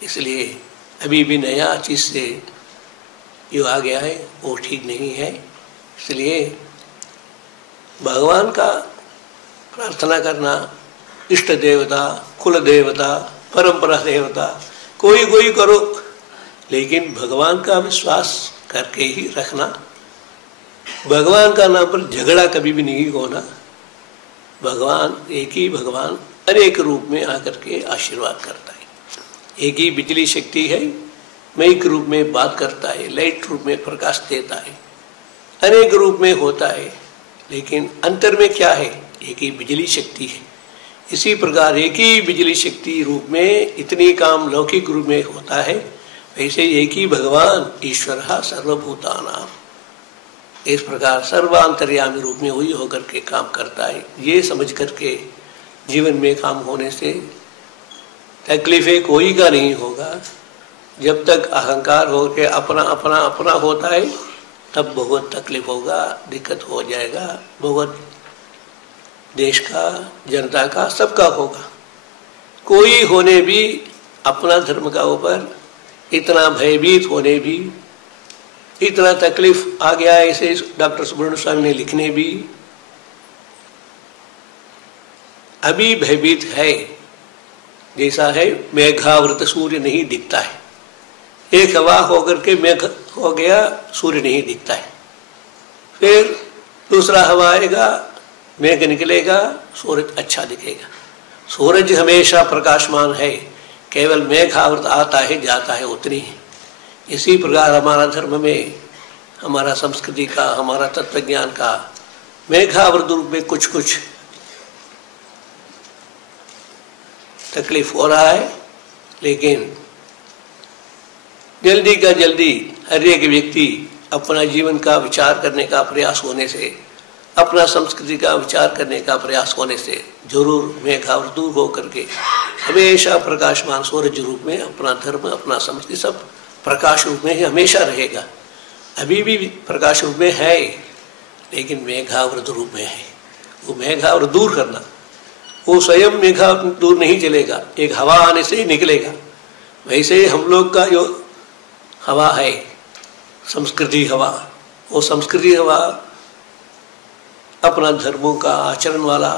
इसलिए अभी भी नया चीज से जो आ गया है वो ठीक नहीं है। इसलिए भगवान का प्रार्थना करना, इष्ट देवता, कुल देवता, परंपरा देवता, कोई कोई करो, लेकिन भगवान का विश्वास करके ही रखना। भगवान का नाम पर झगड़ा कभी भी नहीं होना। भगवान एक ही भगवान अनेक रूप में आकर के आशीर्वाद करता है। एक ही बिजली शक्ति है, मयिक रूप में बात करता है, लाइट रूप में प्रकाश देता है, अनेक रूप में होता है, लेकिन अंतर में क्या है? एक ही बिजली शक्ति है। इसी प्रकार एक ही बिजली शक्ति रूप में इतनी काम लौकिक रूप में होता है, वैसे एक ही भगवान ईश्वर सर्वभूतानां इस प्रकार सर्वांतर्यामी रूप में वही होकर के काम करता है। ये समझ करके जीवन में काम होने से तकलीफें कोई का नहीं होगा। जब तक अहंकार हो के अपना अपना अपना होता है तब बहुत तकलीफ होगा, दिक्कत हो जाएगा, बहुत देश का, जनता का, सबका होगा। कोई होने भी अपना धर्म का ऊपर इतना भयभीत होने भी, इतना तकलीफ आ गया, ऐसे डॉक्टर सुब्रमण्य स्वामी ने लिखने भी अभी भयभीत है। जैसा है मेघावृत सूर्य नहीं दिखता है, एक हवा होकर के मेघ हो गया, सूर्य नहीं दिखता है। फिर दूसरा हवा आएगा, मेघ निकलेगा, सूरज अच्छा दिखेगा। सूरज हमेशा प्रकाशमान है, केवल मेघावृत आता है जाता है उतनी ही। इसी प्रकार हमारा धर्म में, हमारा संस्कृति का, हमारा तत्वज्ञान का मेघावृत रूप में कुछ कुछ तकलीफ हो रहा है, लेकिन जल्दी का जल्दी हर एक व्यक्ति अपना जीवन का विचार करने का प्रयास होने से, अपना संस्कृति का विचार करने का प्रयास होने से जरूर मेघावृत दूर होकर के हमेशा प्रकाशमान सूरज रूप में अपना धर्म, अपना संस्कृति सब प्रकाश रूप में ही हमेशा रहेगा। अभी भी प्रकाश रूप में है, लेकिन मेघावृत रूप में है। वो मेघावृत दूर करना, वो स्वयं मेघावृत दूर नहीं चलेगा, एक हवा आने से ही निकलेगा। वैसे ही हम लोग का जो हवा है, संस्कृति हवा, वो संस्कृति हवा अपना धर्मों का आचरण वाला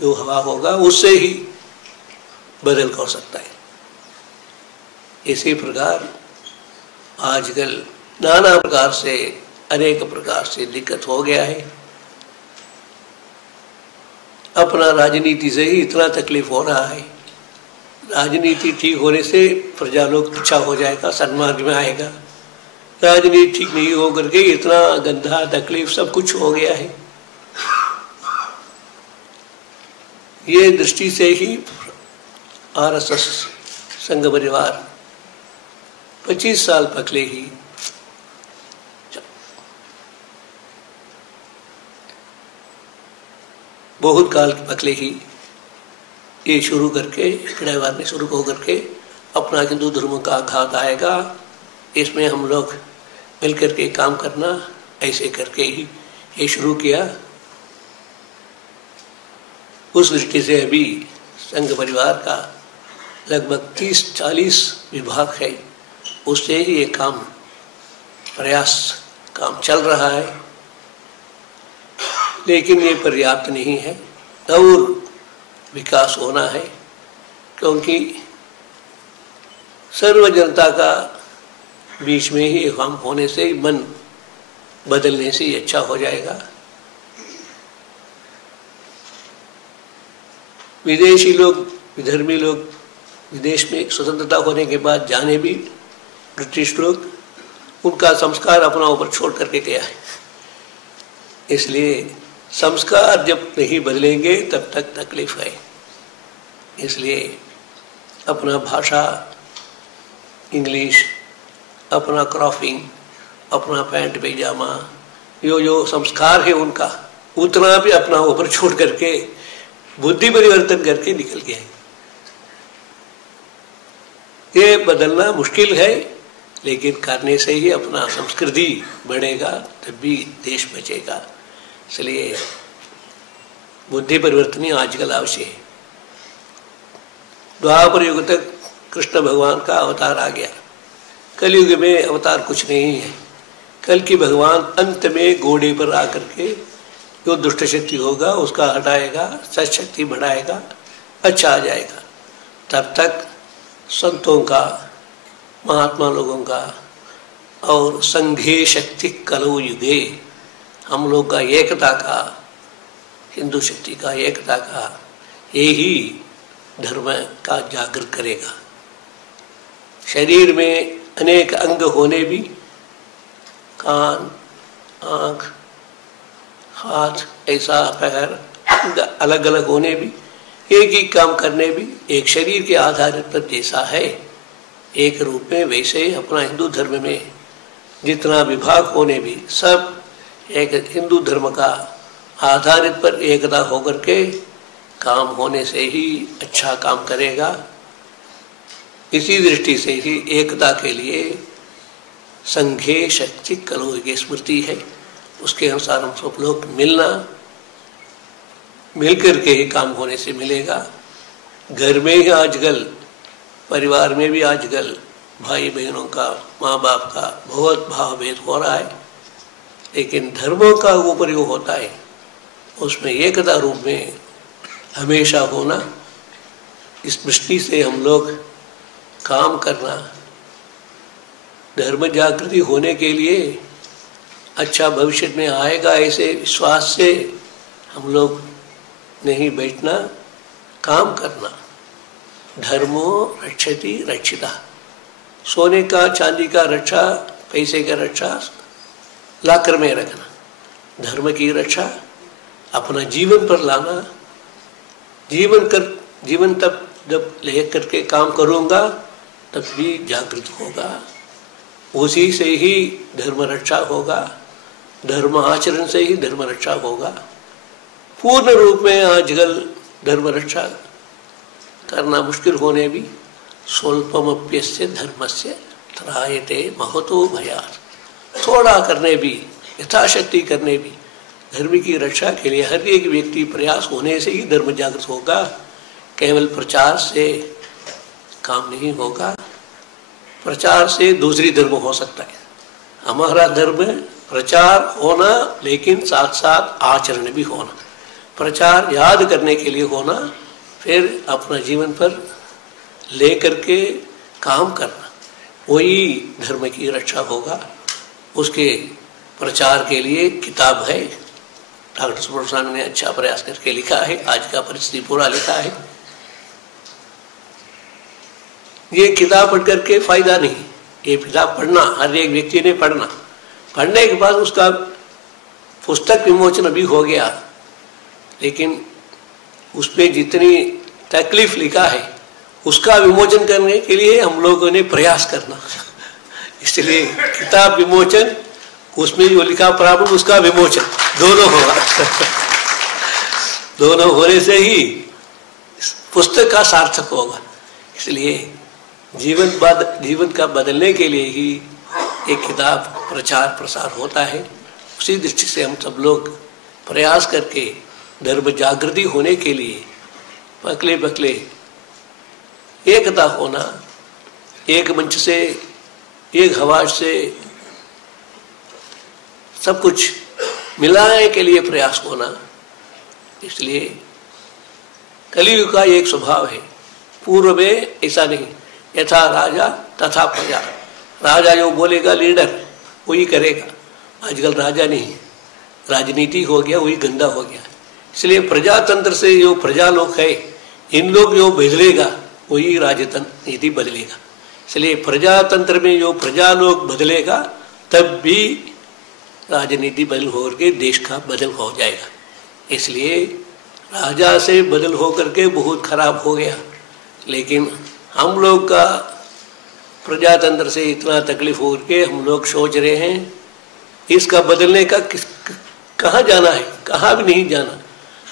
जो हवा होगा उससे ही बदल कर सकता है। इसी प्रकार आजकल नाना प्रकार से, अनेक प्रकार से दिक्कत हो गया है। अपना राजनीति से ही इतना तकलीफ हो रहा है, राजनीति ठीक होने से प्रजा लोग अच्छा हो जाएगा, सन्मार्ग में आएगा। राजनीति ठीक नहीं हो करके इतना गंदा तकलीफ सब कुछ हो गया है। ये दृष्टि से ही आरएसएस संघ परिवार 25 साल पहले ही बहुत काल पहले ही ये शुरू करके ड्राइवर ने शुरू हो करके अपना हिंदू धर्म का आघात आएगा, इसमें हम लोग मिलकर के काम करना, ऐसे करके ही ये शुरू किया। उस दृष्टि से अभी संघ परिवार का लगभग 30-40 विभाग है, उससे ही ये काम प्रयास काम चल रहा है, लेकिन ये पर्याप्त नहीं है, और विकास होना है, क्योंकि सर्व जनता का बीच में ही काम होने से मन बदलने से ही अच्छा हो जाएगा। विदेशी लोग, विधर्मी लोग विदेश में स्वतंत्रता होने के बाद जाने भी ब्रिटिश लोग, उनका संस्कार अपना ऊपर छोड़ करके गया है। इसलिए संस्कार जब नहीं बदलेंगे तब तक तकलीफ है। इसलिए अपना भाषा इंग्लिश, अपना क्रॉपिंग, अपना पैंट पैजामा, जो संस्कार है उनका, उतना भी अपना ऊपर छोड़ करके बुद्धि परिवर्तन करके निकल गए। ये बदलना मुश्किल है, लेकिन करने से ही अपना संस्कृति बढ़ेगा, तब भी देश बचेगा। इसलिए बुद्धि परिवर्तन ही आजकल आवश्यक है। द्वापर युग तक कृष्ण भगवान का अवतार आ गया, कलयुग में अवतार कुछ नहीं है। कल की भगवान अंत में घोड़े पर आकर के जो दुष्ट शक्ति होगा उसका हटाएगा, सच शक्ति बढ़ाएगा, अच्छा आ जाएगा। तब तक संतों का, महात्मा लोगों का और संघे शक्ति कलो युगे, हम लोग का एकता का, हिंदू शक्ति का एकता का यही धर्म का जागृत करेगा। शरीर में अनेक अंग होने भी, कान, आँख, हाथ, ऐसा पैर अलग अलग होने भी, एक ही काम करने भी, एक शरीर के आधार पर जैसा है एक रूप में, वैसे अपना हिंदू धर्म में जितना विभाग होने भी सब एक हिंदू धर्म का आधारित पर एकता होकर के काम होने से ही अच्छा काम करेगा। इसी दृष्टि से ही एकता के लिए संघे शक्ति कलो की स्मृति है, उसके अनुसार हम सब लोग मिलकर के ही काम होने से मिलेगा। घर में ही आजकल, परिवार में भी आजकल भाई बहनों का, माँ बाप का बहुत भाव भेद हो रहा है, लेकिन धर्मों का ऊपर जो होता है उसमें एकता रूप में हमेशा होना, इस दृष्टि से हम लोग काम करना। धर्म जागृति होने के लिए अच्छा भविष्य में आएगा, ऐसे विश्वास से हम लोग नहीं बैठना, काम करना। धर्मो रक्षति रक्षिता, सोने का चांदी का रक्षा, पैसे का रक्षा लाकर में रखना, धर्म की रक्षा अपना जीवन पर लाना। जीवन तब जब ले करके काम करूँगा तब भी जागृत होगा, उसी से ही धर्म रक्षा होगा, धर्म आचरण से ही धर्म रक्षा होगा। पूर्ण रूप में आजकल धर्म रक्षा करना मुश्किल होने भी, स्वल्पमप्यस्य धर्मस्य त्रायते महतो भयात्, थोड़ा करने भी, यथाशक्ति करने भी, धर्म की रक्षा के लिए हर एक व्यक्ति प्रयास होने से ही धर्म जागृत होगा। केवल प्रचार से काम नहीं होगा, प्रचार से दूसरी धर्म हो सकता है। हमारा धर्म प्रचार होना, लेकिन साथ साथ आचरण भी होना। प्रचार याद करने के लिए होना, फिर अपना जीवन पर ले करके काम करना, वही धर्म की रक्षा होगा। उसके प्रचार के लिए किताब है, डॉक्टर सुब्रमण्यम ने अच्छा प्रयास करके लिखा है, आज का परिस्थिति पूरा लिखा है। ये किताब पढ़ करके फायदा नहीं, ये किताब पढ़ना हर एक व्यक्ति ने पढ़ना, पढ़ने के बाद उसका पुस्तक विमोचन अभी हो गया, लेकिन उसमें जितनी तकलीफ लिखा है उसका विमोचन करने के लिए हम लोगों ने प्रयास करना। इसलिए किताब विमोचन, उसमें जो लिखा प्रॉब्लम उसका विमोचन दोनों होगा। दोनों होने से ही पुस्तक का सार्थक होगा। इसलिए जीवन का बदलने के लिए ही एक किताब प्रचार प्रसार होता है। उसी दृष्टि से हम सब लोग प्रयास करके धर्म जागृति होने के लिए पकले पकले एकता होना, एक मंच से एक आवाज से सब कुछ मिलाने के लिए प्रयास होना। इसलिए कलियुग का एक स्वभाव है, पूर्व में ऐसा नहीं, यथा राजा तथा प्रजा, राजा जो बोलेगा लीडर वही करेगा। आजकल राजा नहीं, राजनीति हो गया, वही गंदा हो गया। इसलिए प्रजातंत्र से जो प्रजा लोग है, इन लोग जो बदलेगा वही राजतंत्र नीति बदलेगा। इसलिए प्रजातंत्र में जो प्रजा लोग बदलेगा तब भी राजनीति बदल होकर देश का बदल हो जाएगा। इसलिए राजा से बदल होकर के बहुत खराब हो गया, लेकिन हम लोग का प्रजातंत्र से इतना तकलीफ हो के हम लोग सोच रहे हैं इसका बदलने का कहाँ जाना है, कहाँ भी नहीं जाना।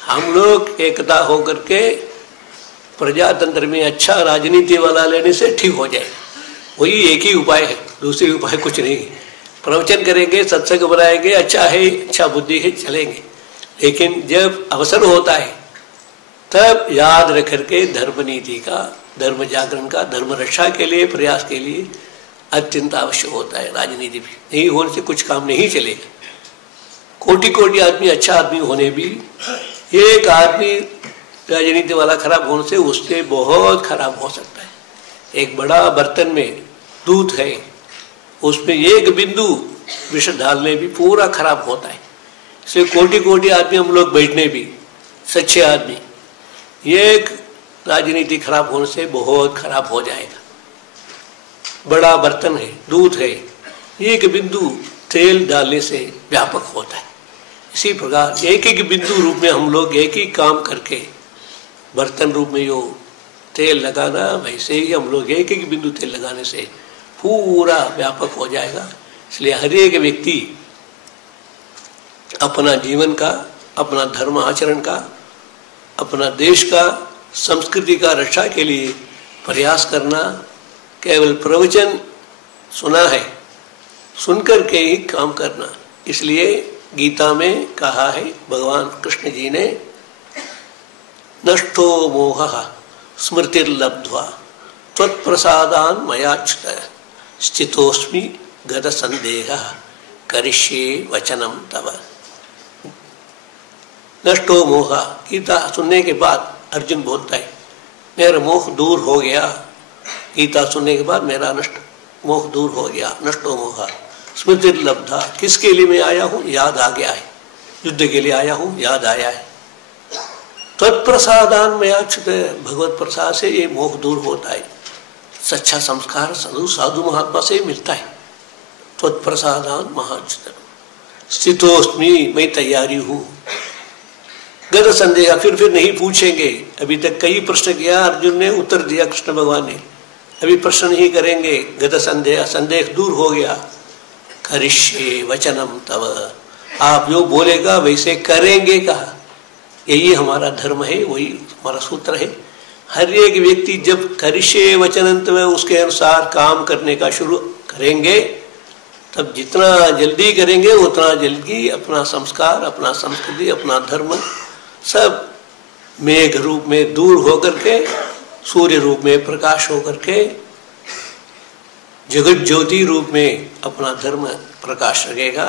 हम लोग एकता होकर के प्रजातंत्र में अच्छा राजनीति वाला लेने से ठीक हो जाए, वही एक ही उपाय है, दूसरी उपाय कुछ नहीं। प्रवचन करेंगे, सत्संग बनाएंगे, अच्छा है, अच्छा बुद्धि है, चलेंगे। लेकिन जब अवसर होता है तब याद रख करके धर्म नीति का, धर्म जागरण का, धर्म रक्षा के लिए, प्रयास के लिए अत्यंत आवश्यक होता है। राजनीति भी नहीं होने से कुछ काम नहीं चलेगा। कोटि कोटि आदमी, अच्छा आदमी होने भी एक आदमी राजनीति वाला खराब होने से उससे बहुत खराब हो सकता है। एक बड़ा बर्तन में दूध है, उसमें एक बिंदु विष डालने भी पूरा खराब होता है। इसलिए कोटि कोटि आदमी हम लोग बैठने भी सच्चे आदमी, एक राजनीति खराब होने से बहुत खराब हो जाएगा। बड़ा बर्तन है, दूध है, एक बिंदु तेल डालने से व्यापक होता है। इसी प्रकार एक एक बिंदु रूप में हम लोग एक ही काम करके बर्तन रूप में जो तेल लगाना, वैसे ही हम लोग एक एक बिंदु तेल लगाने से पूरा व्यापक हो जाएगा। इसलिए हर एक व्यक्ति अपना जीवन का, अपना धर्म आचरण का, अपना देश का, संस्कृति का रक्षा के लिए प्रयास करना। केवल प्रवचन सुना है, सुनकर के ही काम करना। इसलिए गीता में कहा है भगवान कृष्ण जी ने, नष्टो मोहः स्मृतिर्लब्ध्वा त्वत्प्रसादान् मयाच्युत स्थितोस्मि गत संदेहः करिष्ये वचनम तव। नष्टो मोह, गीता सुनने के बाद अर्जुन बोलता है मेरा मोह दूर हो गया। गीता सुनने के बाद मेरा मोह दूर हो गया। नष्टो मोह स्मृतिर्लब्धा, किसके लिए मैं आया हूँ, याद आ गया है। युद्ध के लिए आया हूँ, याद आया है। तत्प्रसादान में अच्युत, भगवत प्रसाद से ये मोह दूर होता है। सच्चा संस्कार साधु महात्मा से मिलता है। तत्प्रसादान महाच्युत स्थितोस्मि, मैं तैयारी हूँ। गत संदेह, फिर नहीं पूछेंगे। अभी तक कई प्रश्न किया, अर्जुन ने उत्तर दिया, कृष्ण भगवान ने। अभी प्रश्न नहीं करेंगे। गत संदेह, संदेह दूर हो गया। करिष्ये वचनम तव, आप जो बोलेगा वैसे करेंगे कहा। यही हमारा धर्म है, वही हमारा सूत्र है। हर एक व्यक्ति जब करिष्ये वचनम तव उसके अनुसार काम करने का शुरू करेंगे, तब जितना जल्दी करेंगे उतना जल्दी अपना संस्कार, अपना संस्कृति, अपना धर्म सब मेघ रूप में दूर होकर के, सूर्य रूप में प्रकाश होकर के, जगत ज्योति रूप में अपना धर्म प्रकाश रखेगा।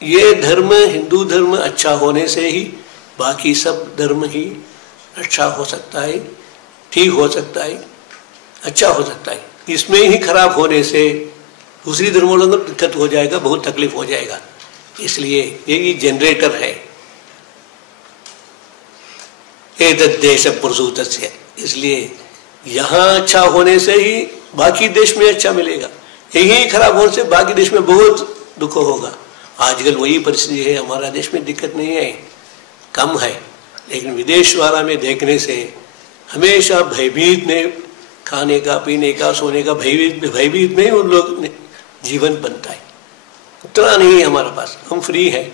ये धर्म, हिंदू धर्म अच्छा होने से ही बाकी सब धर्म ही अच्छा हो सकता है, ठीक हो सकता है, अच्छा हो सकता है। इसमें ही खराब होने से दूसरी धर्मों में दिक्कत हो जाएगा, बहुत तकलीफ हो जाएगा। इसलिए यही जनरेटर है एतद् देश प्रसूतस्य। इसलिए यहाँ अच्छा होने से ही बाकी देश में अच्छा मिलेगा, यही खराब होने से बाकी देश में बहुत दुख होगा। आजकल वही परिस्थिति है, हमारा देश में दिक्कत नहीं है, कम है, लेकिन विदेश वाला में देखने से हमेशा भयभीत में खाने का, पीने का, सोने का भयभीत में उन लोग जीवन बनता है। उतना नहीं है हमारे पास, हम फ्री है,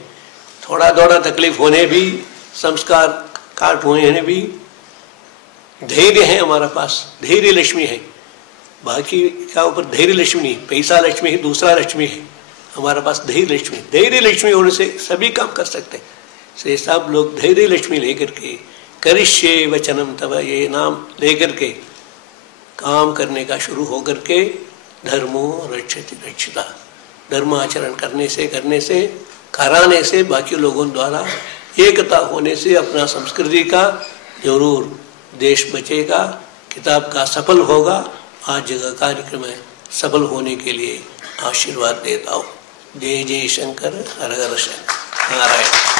थोड़ा थोड़ा तकलीफ होने भी, संस्कार काट होने भी धैर्य है हमारे पास, धैर्य लक्ष्मी है। बाकी का ऊपर धैर्य लक्ष्मी नहीं, पैसा लक्ष्मी है, दूसरा लक्ष्मी है, हमारे पास धैर्य लक्ष्मी। धैर्य लक्ष्मी होने से सभी काम कर सकते हैं। से सब लोग धैर्य लक्ष्मी लेकर के, करिष्ये वचनम तव, ये नाम लेकर के काम करने का शुरू होकर के धर्मो रक्षति रक्षिता, धर्म आचरण करने से कराने से बाकी लोगों द्वारा एकता होने से अपना संस्कृति का जरूर देश बचेगा, किताब का सफल होगा। आज जगह कार्यक्रम में सफल होने के लिए आशीर्वाद देता हूँ। जय जय शंकर, हर हर शंकर, नारायण।